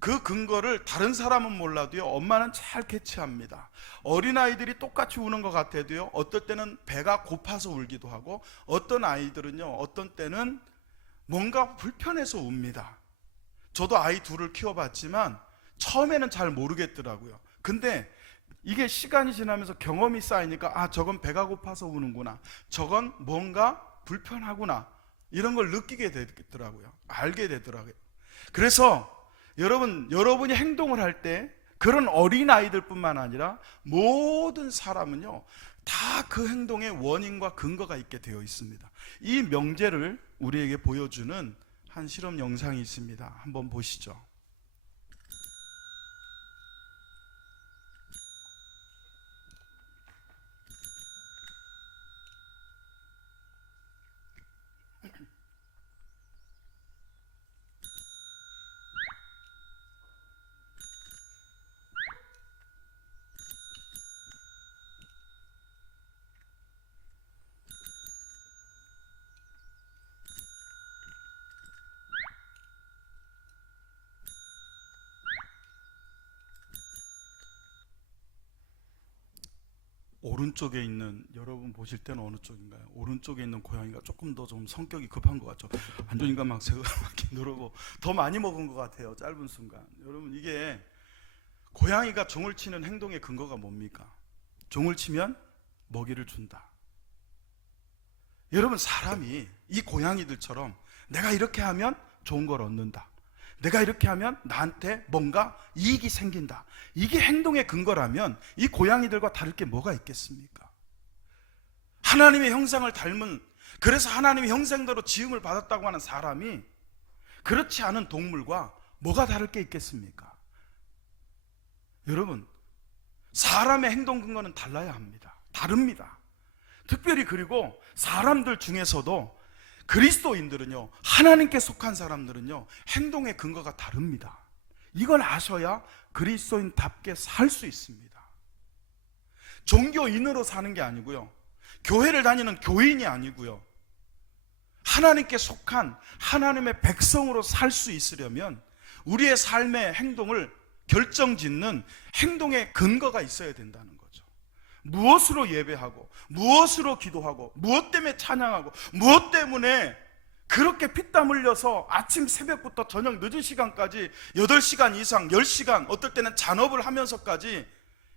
그 근거를 다른 사람은 몰라도요, 엄마는 잘 캐치합니다. 어린아이들이 똑같이 우는 것 같아도요, 어떨 때는 배가 고파서 울기도 하고, 어떤 아이들은요, 어떤 때는 뭔가 불편해서 웁니다. 저도 아이 둘을 키워봤지만 처음에는 잘 모르겠더라고요. 근데 이게 시간이 지나면서 경험이 쌓이니까, 아, 저건 배가 고파서 우는구나, 저건 뭔가 불편하구나, 이런 걸 느끼게 되더라고요. 알게 되더라고요. 그래서 여러분이 행동을 할 때 그런 어린아이들 뿐만 아니라 모든 사람은요, 다 그 행동의 원인과 근거가 있게 되어 있습니다. 이 명제를 우리에게 보여주는 한 실험 영상이 있습니다. 한번 보시죠. 오른쪽에 있는, 여러분 보실 때는 어느 쪽인가요? 오른쪽에 있는 고양이가 조금 더 좀 성격이 급한 것 같죠? 안 좋으니까 막 새까맣게 누르고 더 많이 먹은 것 같아요, 짧은 순간. 여러분, 이게 고양이가 종을 치는 행동의 근거가 뭡니까? 종을 치면 먹이를 준다. 여러분, 사람이 이 고양이들처럼 내가 이렇게 하면 좋은 걸 얻는다, 내가 이렇게 하면 나한테 뭔가 이익이 생긴다, 이게 행동의 근거라면 이 고양이들과 다를 게 뭐가 있겠습니까? 하나님의 형상을 닮은, 그래서 하나님의 형상대로 지음을 받았다고 하는 사람이 그렇지 않은 동물과 뭐가 다를 게 있겠습니까? 여러분, 사람의 행동 근거는 달라야 합니다. 다릅니다. 특별히, 그리고 사람들 중에서도 그리스도인들은요, 하나님께 속한 사람들은요, 행동의 근거가 다릅니다. 이걸 아셔야 그리스도인답게 살 수 있습니다. 종교인으로 사는 게 아니고요, 교회를 다니는 교인이 아니고요, 하나님께 속한 하나님의 백성으로 살 수 있으려면 우리의 삶의 행동을 결정짓는 행동의 근거가 있어야 된다는 거죠. 무엇으로 예배하고, 무엇으로 기도하고, 무엇 때문에 찬양하고, 무엇 때문에 그렇게 피땀 흘려서 아침 새벽부터 저녁 늦은 시간까지 8시간 이상, 10시간, 어떨 때는 잔업을 하면서까지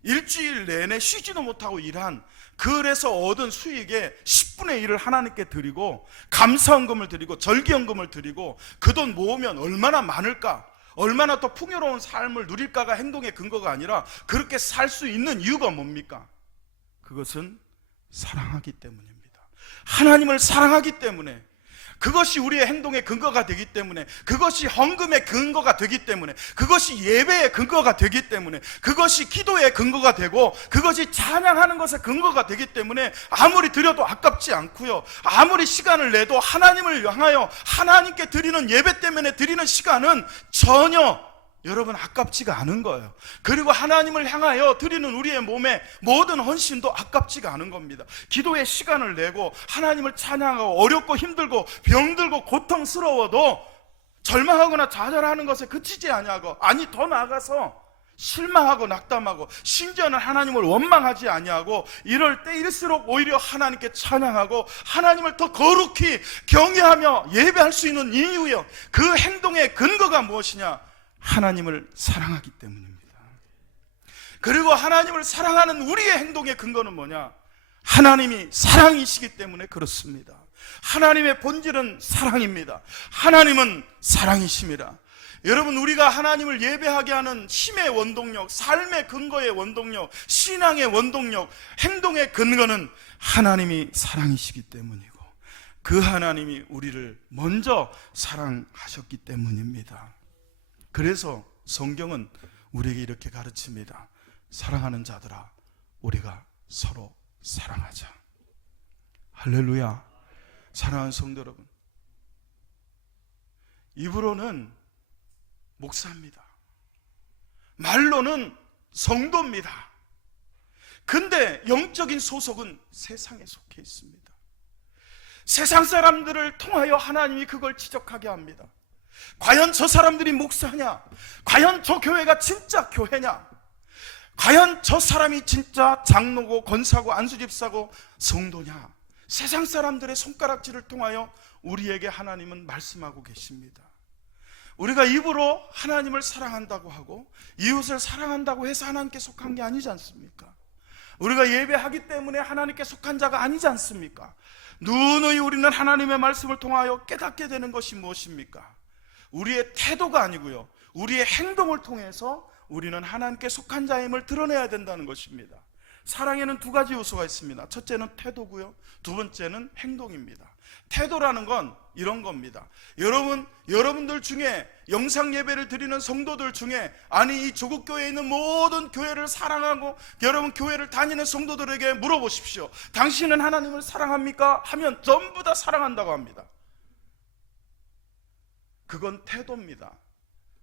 일주일 내내 쉬지도 못하고 일한, 그래서 얻은 수익의 10분의 1을 하나님께 드리고, 감사헌금을 드리고, 절기헌금을 드리고, 그 돈 모으면 얼마나 많을까, 얼마나 더 풍요로운 삶을 누릴까가 행동의 근거가 아니라 그렇게 살 수 있는 이유가 뭡니까? 그것은 사랑하기 때문입니다. 하나님을 사랑하기 때문에, 그것이 우리의 행동의 근거가 되기 때문에, 그것이 헌금의 근거가 되기 때문에, 그것이 예배의 근거가 되기 때문에, 그것이 기도의 근거가 되고, 그것이 찬양하는 것의 근거가 되기 때문에 아무리 드려도 아깝지 않고요, 아무리 시간을 내도 하나님을 향하여 하나님께 드리는 예배 때문에 드리는 시간은 전혀 여러분 아깝지가 않은 거예요. 그리고 하나님을 향하여 드리는 우리의 몸의 모든 헌신도 아깝지가 않은 겁니다. 기도의 시간을 내고 하나님을 찬양하고, 어렵고 힘들고 병들고 고통스러워도 절망하거나 좌절하는 것에 그치지 아니하고, 아니 더 나아가서 실망하고 낙담하고 심지어는 하나님을 원망하지 아니하고, 이럴 때일수록 오히려 하나님께 찬양하고 하나님을 더 거룩히 경외하며 예배할 수 있는 이유요, 그 행동의 근거가 무엇이냐? 하나님을 사랑하기 때문입니다. 그리고 하나님을 사랑하는 우리의 행동의 근거는 뭐냐? 하나님이 사랑이시기 때문에 그렇습니다. 하나님의 본질은 사랑입니다. 하나님은 사랑이십니다. 여러분, 우리가 하나님을 예배하게 하는 힘의 원동력, 삶의 근거의 원동력, 신앙의 원동력, 행동의 근거는 하나님이 사랑이시기 때문이고, 그 하나님이 우리를 먼저 사랑하셨기 때문입니다. 그래서 성경은 우리에게 이렇게 가르칩니다. 사랑하는 자들아, 우리가 서로 사랑하자. 할렐루야. 사랑하는 성도 여러분, 입으로는 목사입니다. 말로는 성도입니다. 근데 영적인 소속은 세상에 속해 있습니다. 세상 사람들을 통하여 하나님이 그걸 지적하게 합니다. 과연 저 사람들이 목사냐? 과연 저 교회가 진짜 교회냐? 과연 저 사람이 진짜 장로고 권사고 안수집사고 성도냐? 세상 사람들의 손가락질을 통하여 우리에게 하나님은 말씀하고 계십니다. 우리가 입으로 하나님을 사랑한다고 하고 이웃을 사랑한다고 해서 하나님께 속한 게 아니지 않습니까? 우리가 예배하기 때문에 하나님께 속한 자가 아니지 않습니까? 누누이 우리는 하나님의 말씀을 통하여 깨닫게 되는 것이 무엇입니까? 우리의 태도가 아니고요, 우리의 행동을 통해서 우리는 하나님께 속한 자임을 드러내야 된다는 것입니다. 사랑에는 두 가지 요소가 있습니다. 첫째는 태도고요, 두 번째는 행동입니다. 태도라는 건 이런 겁니다. 여러분들 중에 영상 예배를 드리는 성도들 중에, 아니 이 조국교회에 있는 모든 교회를 사랑하고 여러분 교회를 다니는 성도들에게 물어보십시오. 당신은 하나님을 사랑합니까? 하면 전부 다 사랑한다고 합니다. 그건 태도입니다.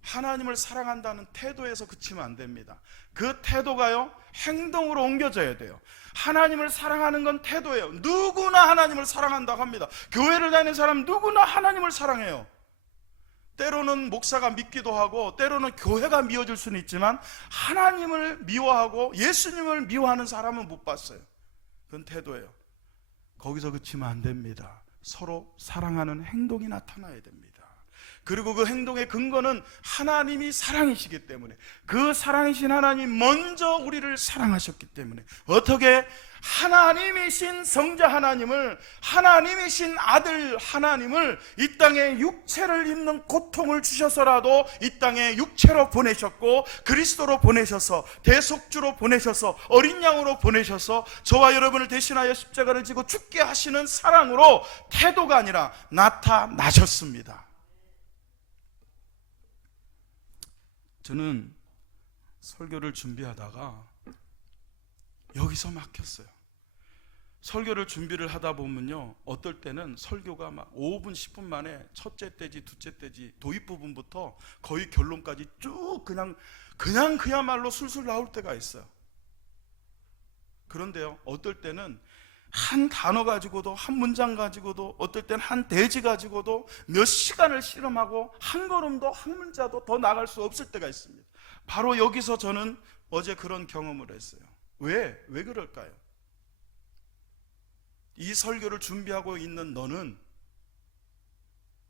하나님을 사랑한다는 태도에서 그치면 안 됩니다. 그 태도가요, 행동으로 옮겨져야 돼요. 하나님을 사랑하는 건 태도예요. 누구나 하나님을 사랑한다고 합니다. 교회를 다니는 사람 누구나 하나님을 사랑해요. 때로는 목사가 믿기도 하고 때로는 교회가 미워질 수는 있지만 하나님을 미워하고 예수님을 미워하는 사람은 못 봤어요. 그건 태도예요. 거기서 그치면 안 됩니다. 서로 사랑하는 행동이 나타나야 됩니다. 그리고 그 행동의 근거는 하나님이 사랑이시기 때문에, 그 사랑이신 하나님 먼저 우리를 사랑하셨기 때문에, 어떻게 하나님이신 성자 하나님을, 하나님이신 아들 하나님을 이 땅에 육체를 입는 고통을 주셔서라도 이 땅에 육체로 보내셨고 그리스도로 보내셔서 대속주로 보내셔서 어린 양으로 보내셔서 저와 여러분을 대신하여 십자가를 지고 죽게 하시는 사랑으로 태도가 아니라 나타나셨습니다. 저는 설교를 준비하다가 여기서 막혔어요. 설교를 준비를 하다 보면요, 어떨 때는 설교가 막 5분 10분 만에 첫째 떼지 둘째 떼지 도입 부분부터 거의 결론까지 쭉 그냥 그야말로 술술 나올 때가 있어요. 그런데요, 어떨 때는 한 단어 가지고도, 한 문장 가지고도, 어떨 땐 한 대지 가지고도 몇 시간을 실험하고 한 걸음도 한 문자도 더 나갈 수 없을 때가 있습니다. 바로 여기서 저는 어제 그런 경험을 했어요. 왜 그럴까요? 이 설교를 준비하고 있는 너는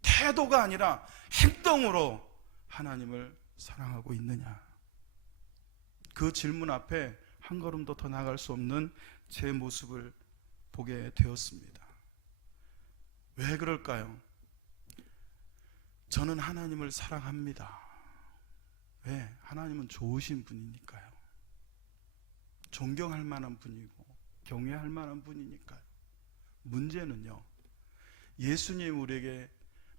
태도가 아니라 행동으로 하나님을 사랑하고 있느냐? 그 질문 앞에 한 걸음도 더 나갈 수 없는 제 모습을 보게 되었습니다. 왜 그럴까요? 저는 하나님을 사랑합니다. 왜? 하나님은 좋으신 분이니까요. 존경할 만한 분이고 경외할 만한 분이니까요. 문제는요, 예수님 우리에게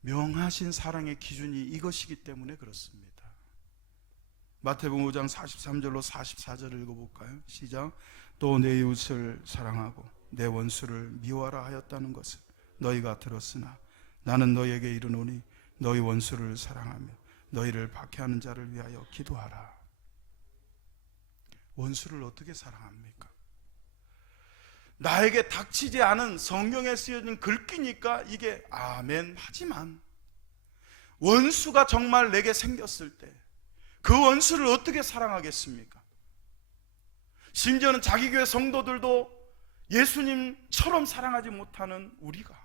명하신 사랑의 기준이 이것이기 때문에 그렇습니다. 마태복음 5장 43절로 44절을 읽어볼까요? 시작. 또 내 이웃을 사랑하고 내 원수를 미워하라 하였다는 것을 너희가 들었으나 나는 너희에게 이르노니 너희 원수를 사랑하며 너희를 박해하는 자를 위하여 기도하라. 원수를 어떻게 사랑합니까? 나에게 닥치지 않은 성경에 쓰여진 글귀니까 이게 아멘. 하지만 원수가 정말 내게 생겼을 때 그 원수를 어떻게 사랑하겠습니까? 심지어는 자기 교회 성도들도 예수님처럼 사랑하지 못하는 우리가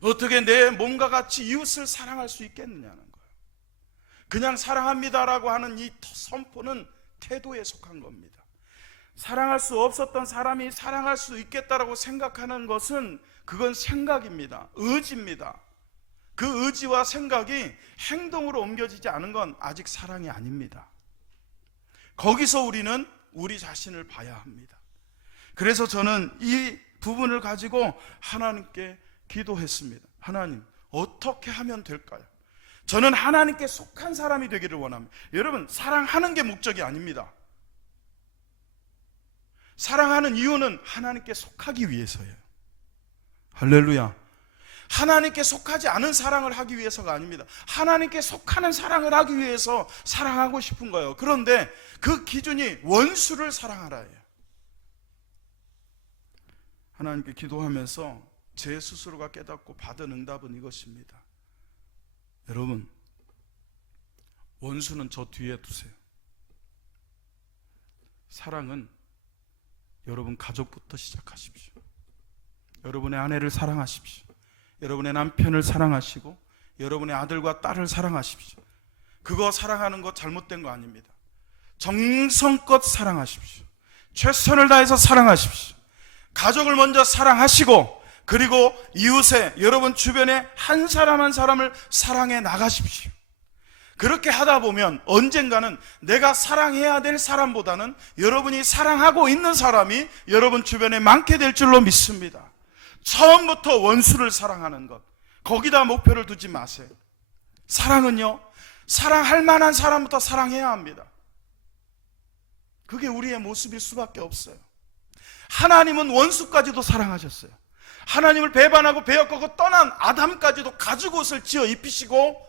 어떻게 내 몸과 같이 이웃을 사랑할 수 있겠느냐는 거예요. 그냥 사랑합니다라고 하는 이 선포는 태도에 속한 겁니다. 사랑할 수 없었던 사람이 사랑할 수 있겠다라고 생각하는 것은 그건 생각입니다. 의지입니다. 그 의지와 생각이 행동으로 옮겨지지 않은 건 아직 사랑이 아닙니다. 거기서 우리는 우리 자신을 봐야 합니다. 그래서 저는 이 부분을 가지고 하나님께 기도했습니다. 하나님, 어떻게 하면 될까요? 저는 하나님께 속한 사람이 되기를 원합니다. 여러분, 사랑하는 게 목적이 아닙니다. 사랑하는 이유는 하나님께 속하기 위해서예요. 할렐루야. 하나님께 속하지 않은 사랑을 하기 위해서가 아닙니다. 하나님께 속하는 사랑을 하기 위해서 사랑하고 싶은 거예요. 그런데 그 기준이 원수를 사랑하라예요. 하나님께 기도하면서 제 스스로가 깨닫고 받은 응답은 이것입니다. 여러분, 원수는 저 뒤에 두세요. 사랑은 여러분 가족부터 시작하십시오. 여러분의 아내를 사랑하십시오. 여러분의 남편을 사랑하시고 여러분의 아들과 딸을 사랑하십시오. 그거 사랑하는 거 잘못된 거 아닙니다. 정성껏 사랑하십시오. 최선을 다해서 사랑하십시오. 가족을 먼저 사랑하시고 그리고 이웃에 여러분 주변에 한 사람 한 사람을 사랑해 나가십시오. 그렇게 하다 보면 언젠가는 내가 사랑해야 될 사람보다는 여러분이 사랑하고 있는 사람이 여러분 주변에 많게 될 줄로 믿습니다. 처음부터 원수를 사랑하는 것, 거기다 목표를 두지 마세요. 사랑은요, 사랑할 만한 사람부터 사랑해야 합니다. 그게 우리의 모습일 수밖에 없어요. 하나님은 원수까지도 사랑하셨어요. 하나님을 배반하고 배역하고 떠난 아담까지도 가죽 옷을 지어 입히시고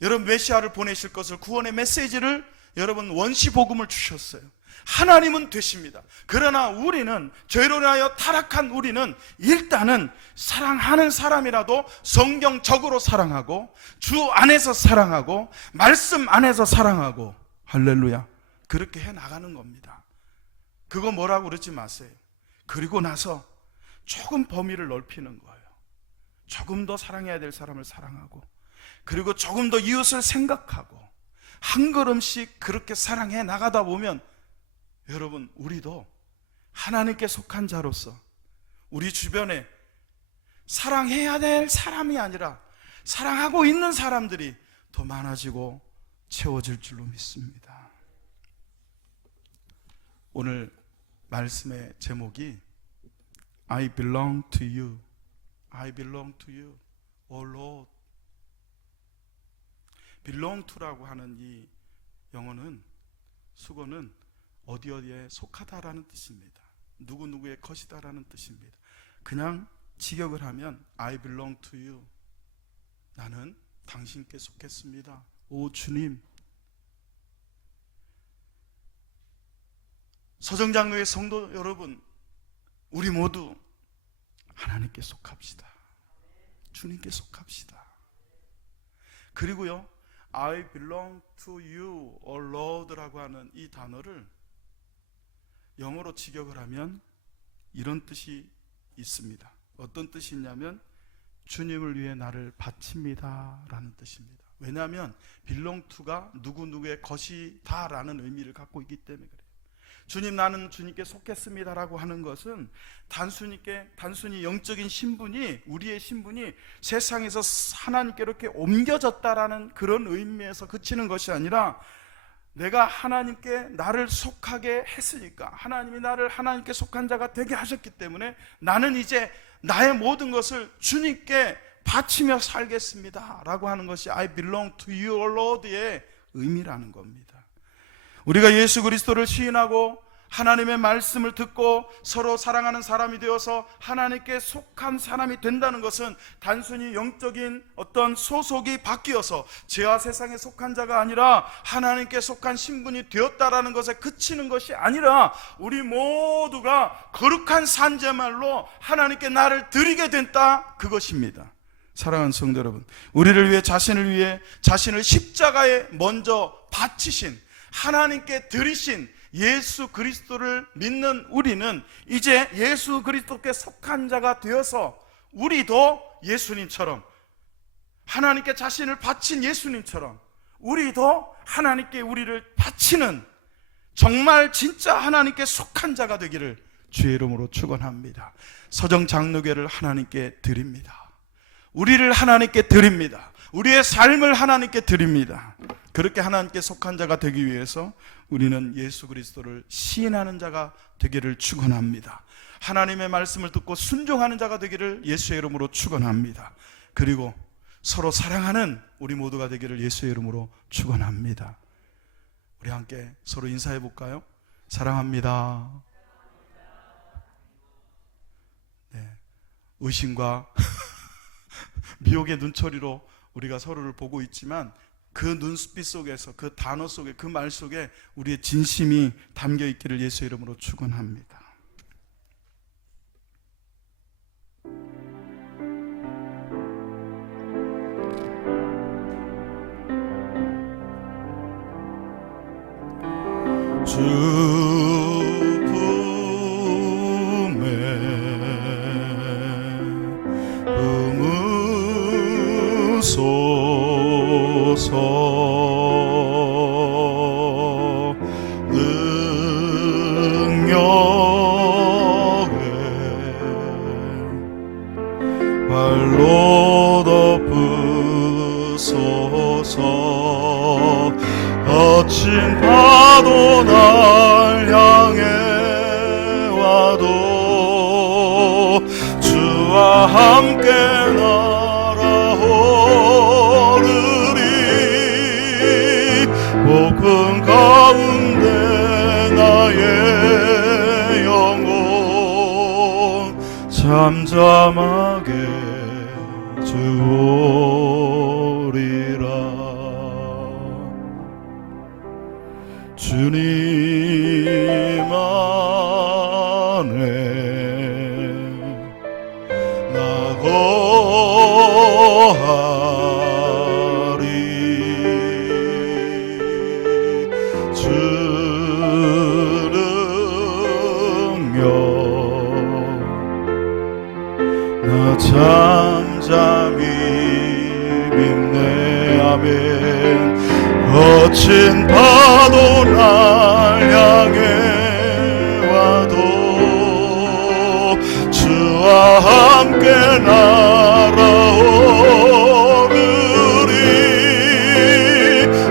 여러분 메시아를 보내실 것을, 구원의 메시지를, 여러분 원시 복음을 주셨어요. 하나님은 되십니다. 그러나 우리는, 죄로 인하여 타락한 우리는 일단은 사랑하는 사람이라도 성경적으로 사랑하고 주 안에서 사랑하고 말씀 안에서 사랑하고, 할렐루야, 그렇게 해나가는 겁니다. 그거 뭐라고 그러지 마세요. 그리고 나서 조금 범위를 넓히는 거예요. 조금 더 사랑해야 될 사람을 사랑하고, 그리고 조금 더 이웃을 생각하고, 한 걸음씩 그렇게 사랑해 나가다 보면 여러분, 우리도 하나님께 속한 자로서 우리 주변에 사랑해야 될 사람이 아니라 사랑하고 있는 사람들이 더 많아지고 채워질 줄로 믿습니다. 오늘 말씀의 제목이 I belong to you. I belong to you. Oh Lord. belong to라고 하는 이 영어는, 수거는 어디에 속하다라는 뜻입니다. 누구누구의 것이다라는 뜻입니다. 그냥 직역을 하면 I belong to you. 나는 당신께 속했습니다. 오 주님. 서정장로의 성도 여러분, 우리 모두 하나님께 속합시다. 주님께 속합시다. 그리고요, I belong to you, O Lord라고 하는 이 단어를 영어로 직역을 하면 이런 뜻이 있습니다. 어떤 뜻이 있냐면 주님을 위해 나를 바칩니다 라는 뜻입니다. 왜냐하면 belong to가 누구누구의 것이다 라는 의미를 갖고 있기 때문에 그래요. 주님, 나는 주님께 속했습니다 라고 하는 것은 단순히 영적인 신분이, 우리의 신분이 세상에서 하나님께 이렇게 옮겨졌다라는 그런 의미에서 그치는 것이 아니라, 내가 하나님께 나를 속하게 했으니까, 하나님이 나를 하나님께 속한 자가 되게 하셨기 때문에 나는 이제 나의 모든 것을 주님께 바치며 살겠습니다 라고 하는 것이 I belong to you, Lord의 의미라는 겁니다. 우리가 예수 그리스도를 시인하고 하나님의 말씀을 듣고 서로 사랑하는 사람이 되어서 하나님께 속한 사람이 된다는 것은 단순히 영적인 어떤 소속이 바뀌어서 죄와 세상에 속한 자가 아니라 하나님께 속한 신분이 되었다라는 것에 그치는 것이 아니라, 우리 모두가 거룩한 산재말로 하나님께 나를 드리게 된다, 그것입니다. 사랑하는 성도 여러분, 우리를 위해 자신을 십자가에 먼저 바치신, 하나님께 드리신 예수 그리스도를 믿는 우리는 이제 예수 그리스도께 속한 자가 되어서 우리도 예수님처럼, 하나님께 자신을 바친 예수님처럼 우리도 하나님께 우리를 바치는, 정말 진짜 하나님께 속한 자가 되기를 주의 이름으로 축원합니다. 서정 장로교를 하나님께 드립니다. 우리를 하나님께 드립니다. 우리의 삶을 하나님께 드립니다. 그렇게 하나님께 속한 자가 되기 위해서 우리는 예수 그리스도를 시인하는 자가 되기를 축원합니다. 하나님의 말씀을 듣고 순종하는 자가 되기를 예수의 이름으로 축원합니다. 그리고 서로 사랑하는 우리 모두가 되기를 예수의 이름으로 축원합니다. 우리 함께 서로 인사해 볼까요? 사랑합니다. 네, 의심과 미혹의 눈초리로 우리가 서로를 보고 있지만, 그 눈빛 속에서, 그 단어 속에, 그 말 속에 우리의 진심이 담겨 있기를 예수의 이름으로 축원합니다. 주 품에 품으소서 능력에 발로 덮으소서. 거친 파도 날 향해 와도 주와 함께 날아오르리. 복음 가운데 나의 영혼 잠잠하게 주오리라. 주님 안에 나 거하리. 주 능력 나 잠잠히 믿네. 아멘. 거친 파도 날 향해 와도 주와 함께 날아오르리.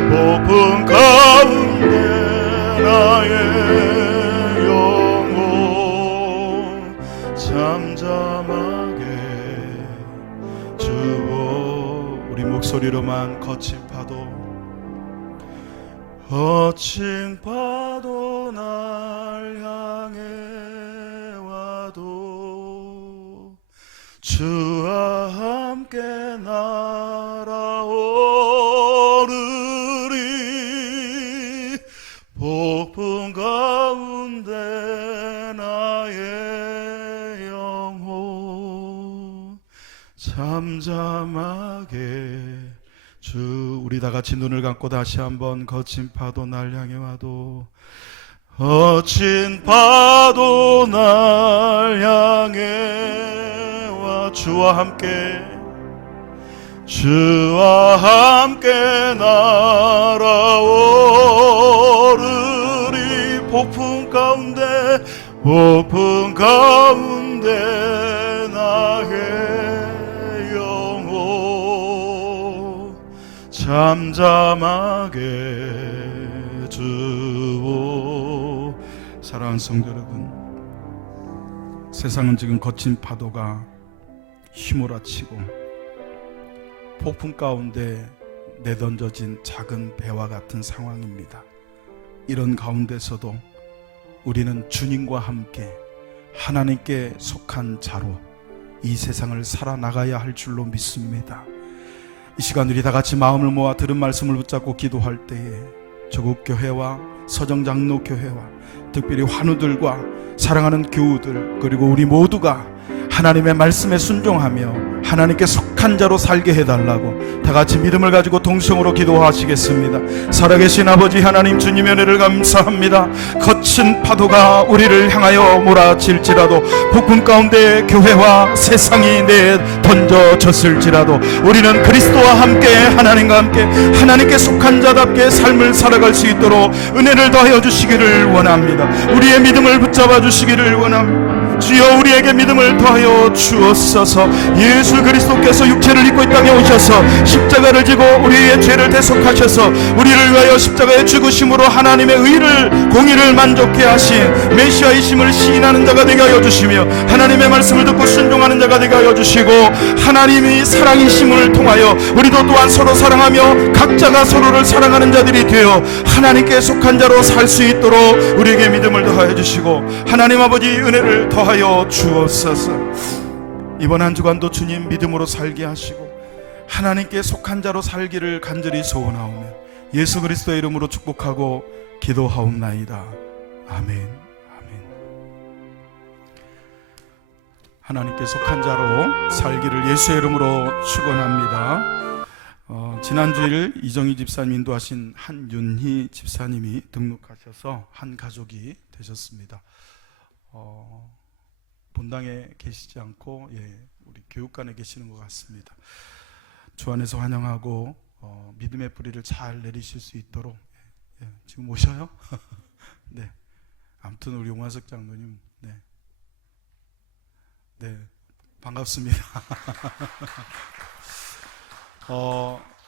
복음 가운데 나의 영혼 잠잠하게 주오. 우리 목소리로만 거친 파도, 거친 파도 날 향해 와도 주와 함께 날아오르리. 복음 가운데 나의 잠잠하게 주. 우리 다 같이 눈을 감고 다시 한번 거친 파도 날 향해 와도, 거친 파도 날 향해 와. 주와 함께, 주와 함께 날아오르리. 폭풍 가운데, 폭풍 가운데 나의 영혼 잠잠하게 주오. 사랑하는 성도 여러분, 세상은 지금 거친 파도가 휘몰아치고 폭풍 가운데 내던져진 작은 배와 같은 상황입니다. 이런 가운데서도 우리는 주님과 함께 하나님께 속한 자로 이 세상을 살아나가야 할 줄로 믿습니다. 이 시간 우리 다 같이 마음을 모아 들은 말씀을 붙잡고 기도할 때에 조국 교회와 서정 장로 교회와 특별히 환우들과 사랑하는 교우들, 그리고 우리 모두가 하나님의 말씀에 순종하며 하나님께 속한 자로 살게 해달라고 다 같이 믿음을 가지고 동성으로 기도하시겠습니다. 살아계신 아버지 하나님, 주님의 은혜를 감사합니다. 거친 파도가 우리를 향하여 몰아칠지라도, 폭풍 가운데 교회와 세상이 내던져졌을지라도 우리는 그리스도와 함께, 하나님과 함께, 하나님께 속한 자답게 삶을 살아갈 수 있도록 은혜를 더하여 주시기를 원합니다. 우리의 믿음을 붙잡아 주시기를 원합니다. 주여, 우리에게 믿음을 더하여 주옵소서. 예수 그리스도께서 육체를 입고 이 땅에 오셔서 십자가를 지고 우리의 죄를 대속하셔서 우리를 위하여 십자가에 죽으심으로 하나님의 의를, 공의를 만족케 하신 메시아이심을 시인하는 자가 되게 하여 주시며, 하나님의 말씀을 듣고 순종하는 자가 되게 하여 주시고, 하나님이 사랑이심을 통하여 우리도 또한 서로 사랑하며 각자가 서로를 사랑하는 자들이 되어 하나님께 속한 자로 살 수 있도록 우리에게 믿음을 더하여 주시고, 하나님 아버지 은혜를 더하여 주옵소서. 이번 한 주간도 주님 믿음으로 살게 하시고 하나님께 속한 자로 살기를 간절히 소원하오며 예수 그리스도의 이름으로 축복하고 기도하옵나이다. 아멘. 아멘. 하나님께 속한 자로 살기를 예수의 이름으로 축원합니다. 지난주일 이정희 집사님 인도하신 한윤희 집사님이 등록하셔서 한 가족이 되셨습니다. 본당에 계시지 않고 우리 교육관에 계시는 것 같습니다. 주 안에서 환영하고 믿음의 뿌리를 잘 내리실 수 있도록 지금 오셔요? 네. 아무튼 우리 용화석 장로님, 네, 반갑습니다.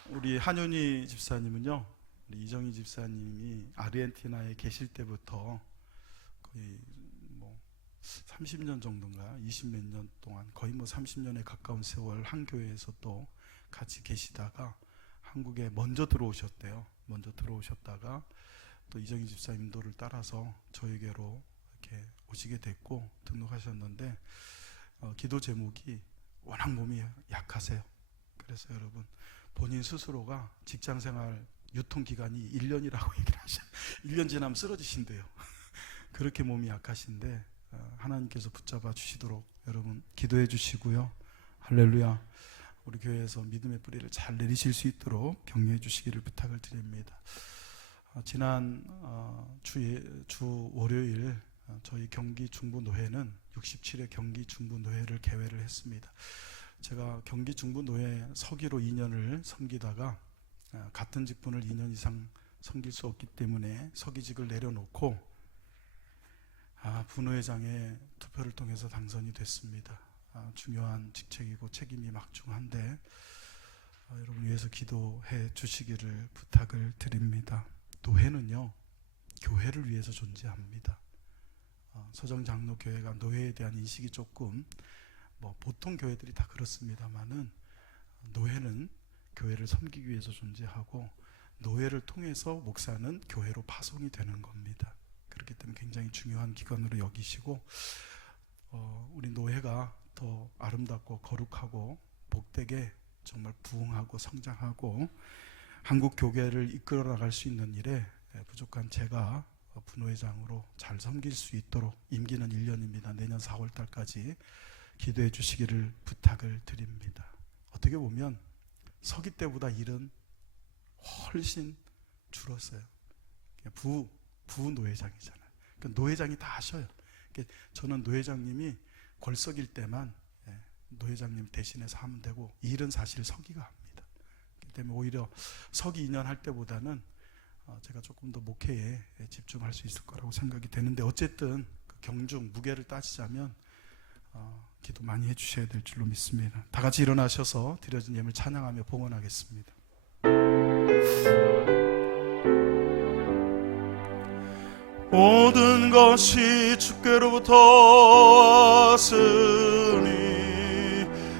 우리 한윤희 집사님은요, 우리 이정희 집사님이 아르헨티나에 계실 때부터 거의 30년 정도인가 20몇 년 동안, 거의 30년에 가까운 세월 한 교회에서 또 같이 계시다가 한국에 먼저 들어오셨대요. 먼저 들어오셨다가 또 이정희 집사님 인도를 따라서 저에게로 이렇게 오시게 됐고 등록하셨는데, 기도 제목이 워낙 몸이 약하세요. 그래서 여러분, 본인 스스로가 직장생활 유통기간이 1년이라고 얘기를 하셔요. 1년 지나면 쓰러지신대요. 그렇게 몸이 약하신데 하나님께서 붙잡아 주시도록 여러분 기도해 주시고요. 할렐루야. 우리 교회에서 믿음의 뿌리를 잘 내리실 수 있도록 격려해 주시기를 부탁을 드립니다. 지난 주 월요일 저희 경기 중부노회는 67회 경기 중부노회를 개회를 했습니다. 제가 경기 중부노회 서기로 2년을 섬기다가 같은 직분을 2년 이상 섬길 수 없기 때문에 서기직을 내려놓고 부노회장의 투표를 통해서 당선이 됐습니다. 중요한 직책이고 책임이 막중한데 여러분 위해서 기도해 주시기를 부탁을 드립니다. 노회는요, 교회를 위해서 존재합니다. 서정장로교회가 노회에 대한 인식이 조금 보통 교회들이 다 그렇습니다만은, 노회는 교회를 섬기기 위해서 존재하고 노회를 통해서 목사는 교회로 파송이 되는 겁니다. 그렇기 때문에 굉장히 중요한 기관으로 여기시고, 우리 노회가 더 아름답고 거룩하고 복되게 정말 부흥하고 성장하고 한국 교회를 이끌어 나갈 수 있는 일에 부족한 제가 부노회장으로 잘 섬길 수 있도록, 임기는 1년입니다. 내년 4월 달까지 기도해 주시기를 부탁을 드립니다. 어떻게 보면 서기 때보다 일은 훨씬 줄었어요. 부부 노회장이잖아요. 그러니까 노회장이 다 하셔요. 그러니까 저는 노회장님이 골석일 때만 노회장님 대신해서 하면 되고, 일은 사실 서기가 합니다. 그렇기 때문에 오히려 서기 2년 할 때보다는 제가 조금 더 목회에 집중할 수 있을 거라고 생각이 되는데, 어쨌든 그 경중 무게를 따지자면 기도 많이 해주셔야 될 줄로 믿습니다. 다 같이 일어나셔서 드려진 예물 찬양하며 봉헌하겠습니다. 모든 것이 주께로부터 왔으니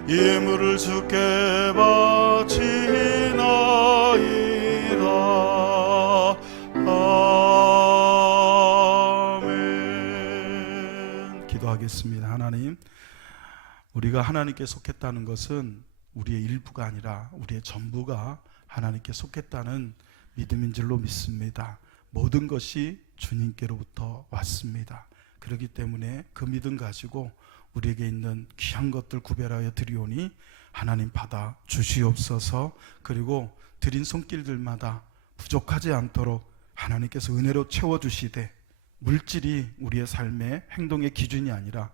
예물을 주께 바치나이다. 아멘. 기도하겠습니다. 하나님, 우리가 하나님께 속했다는 것은 우리의 일부가 아니라 우리의 전부가 하나님께 속했다는 믿음인 줄로 믿습니다. 모든 것이 주님께로부터 왔습니다. 그렇기 때문에 그 믿음 가지고 우리에게 있는 귀한 것들 구별하여 드리오니 하나님 받아 주시옵소서. 그리고 드린 손길들마다 부족하지 않도록 하나님께서 은혜로 채워주시되, 물질이 우리의 삶의 행동의 기준이 아니라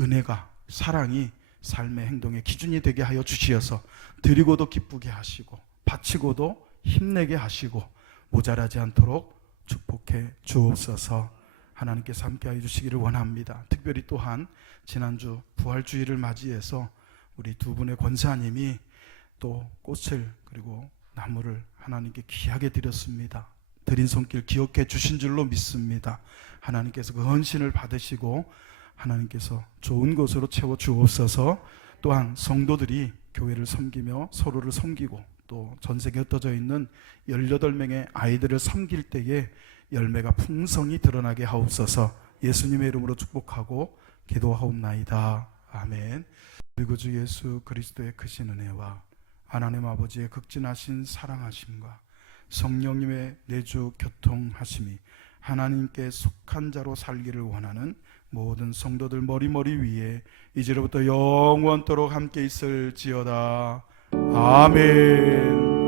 은혜가, 사랑이 삶의 행동의 기준이 되게 하여 주시어서 드리고도 기쁘게 하시고 바치고도 힘내게 하시고 모자라지 않도록 축복해 주옵소서. 하나님께서 함께하여 주시기를 원합니다. 특별히 또한 지난주 부활주의를 맞이해서 우리 두 분의 권사님이 또 꽃을 그리고 나무를 하나님께 귀하게 드렸습니다. 드린 손길 기억해 주신 줄로 믿습니다. 하나님께서 그 헌신을 받으시고 하나님께서 좋은 것으로 채워 주옵소서. 또한 성도들이 교회를 섬기며 서로를 섬기고 또 전 세계에 흩어져 있는 18명의 아이들을 섬길 때에 열매가 풍성히 드러나게 하옵소서. 예수님의 이름으로 축복하고 기도하옵나이다. 아멘. 그리고 주 예수 그리스도의 크신 은혜와 하나님 아버지의 극진하신 사랑하심과 성령님의 내주 교통하심이 하나님께 속한 자로 살기를 원하는 모든 성도들 머리머리 위에 이제로부터 영원토록 함께 있을지어다. 아멘.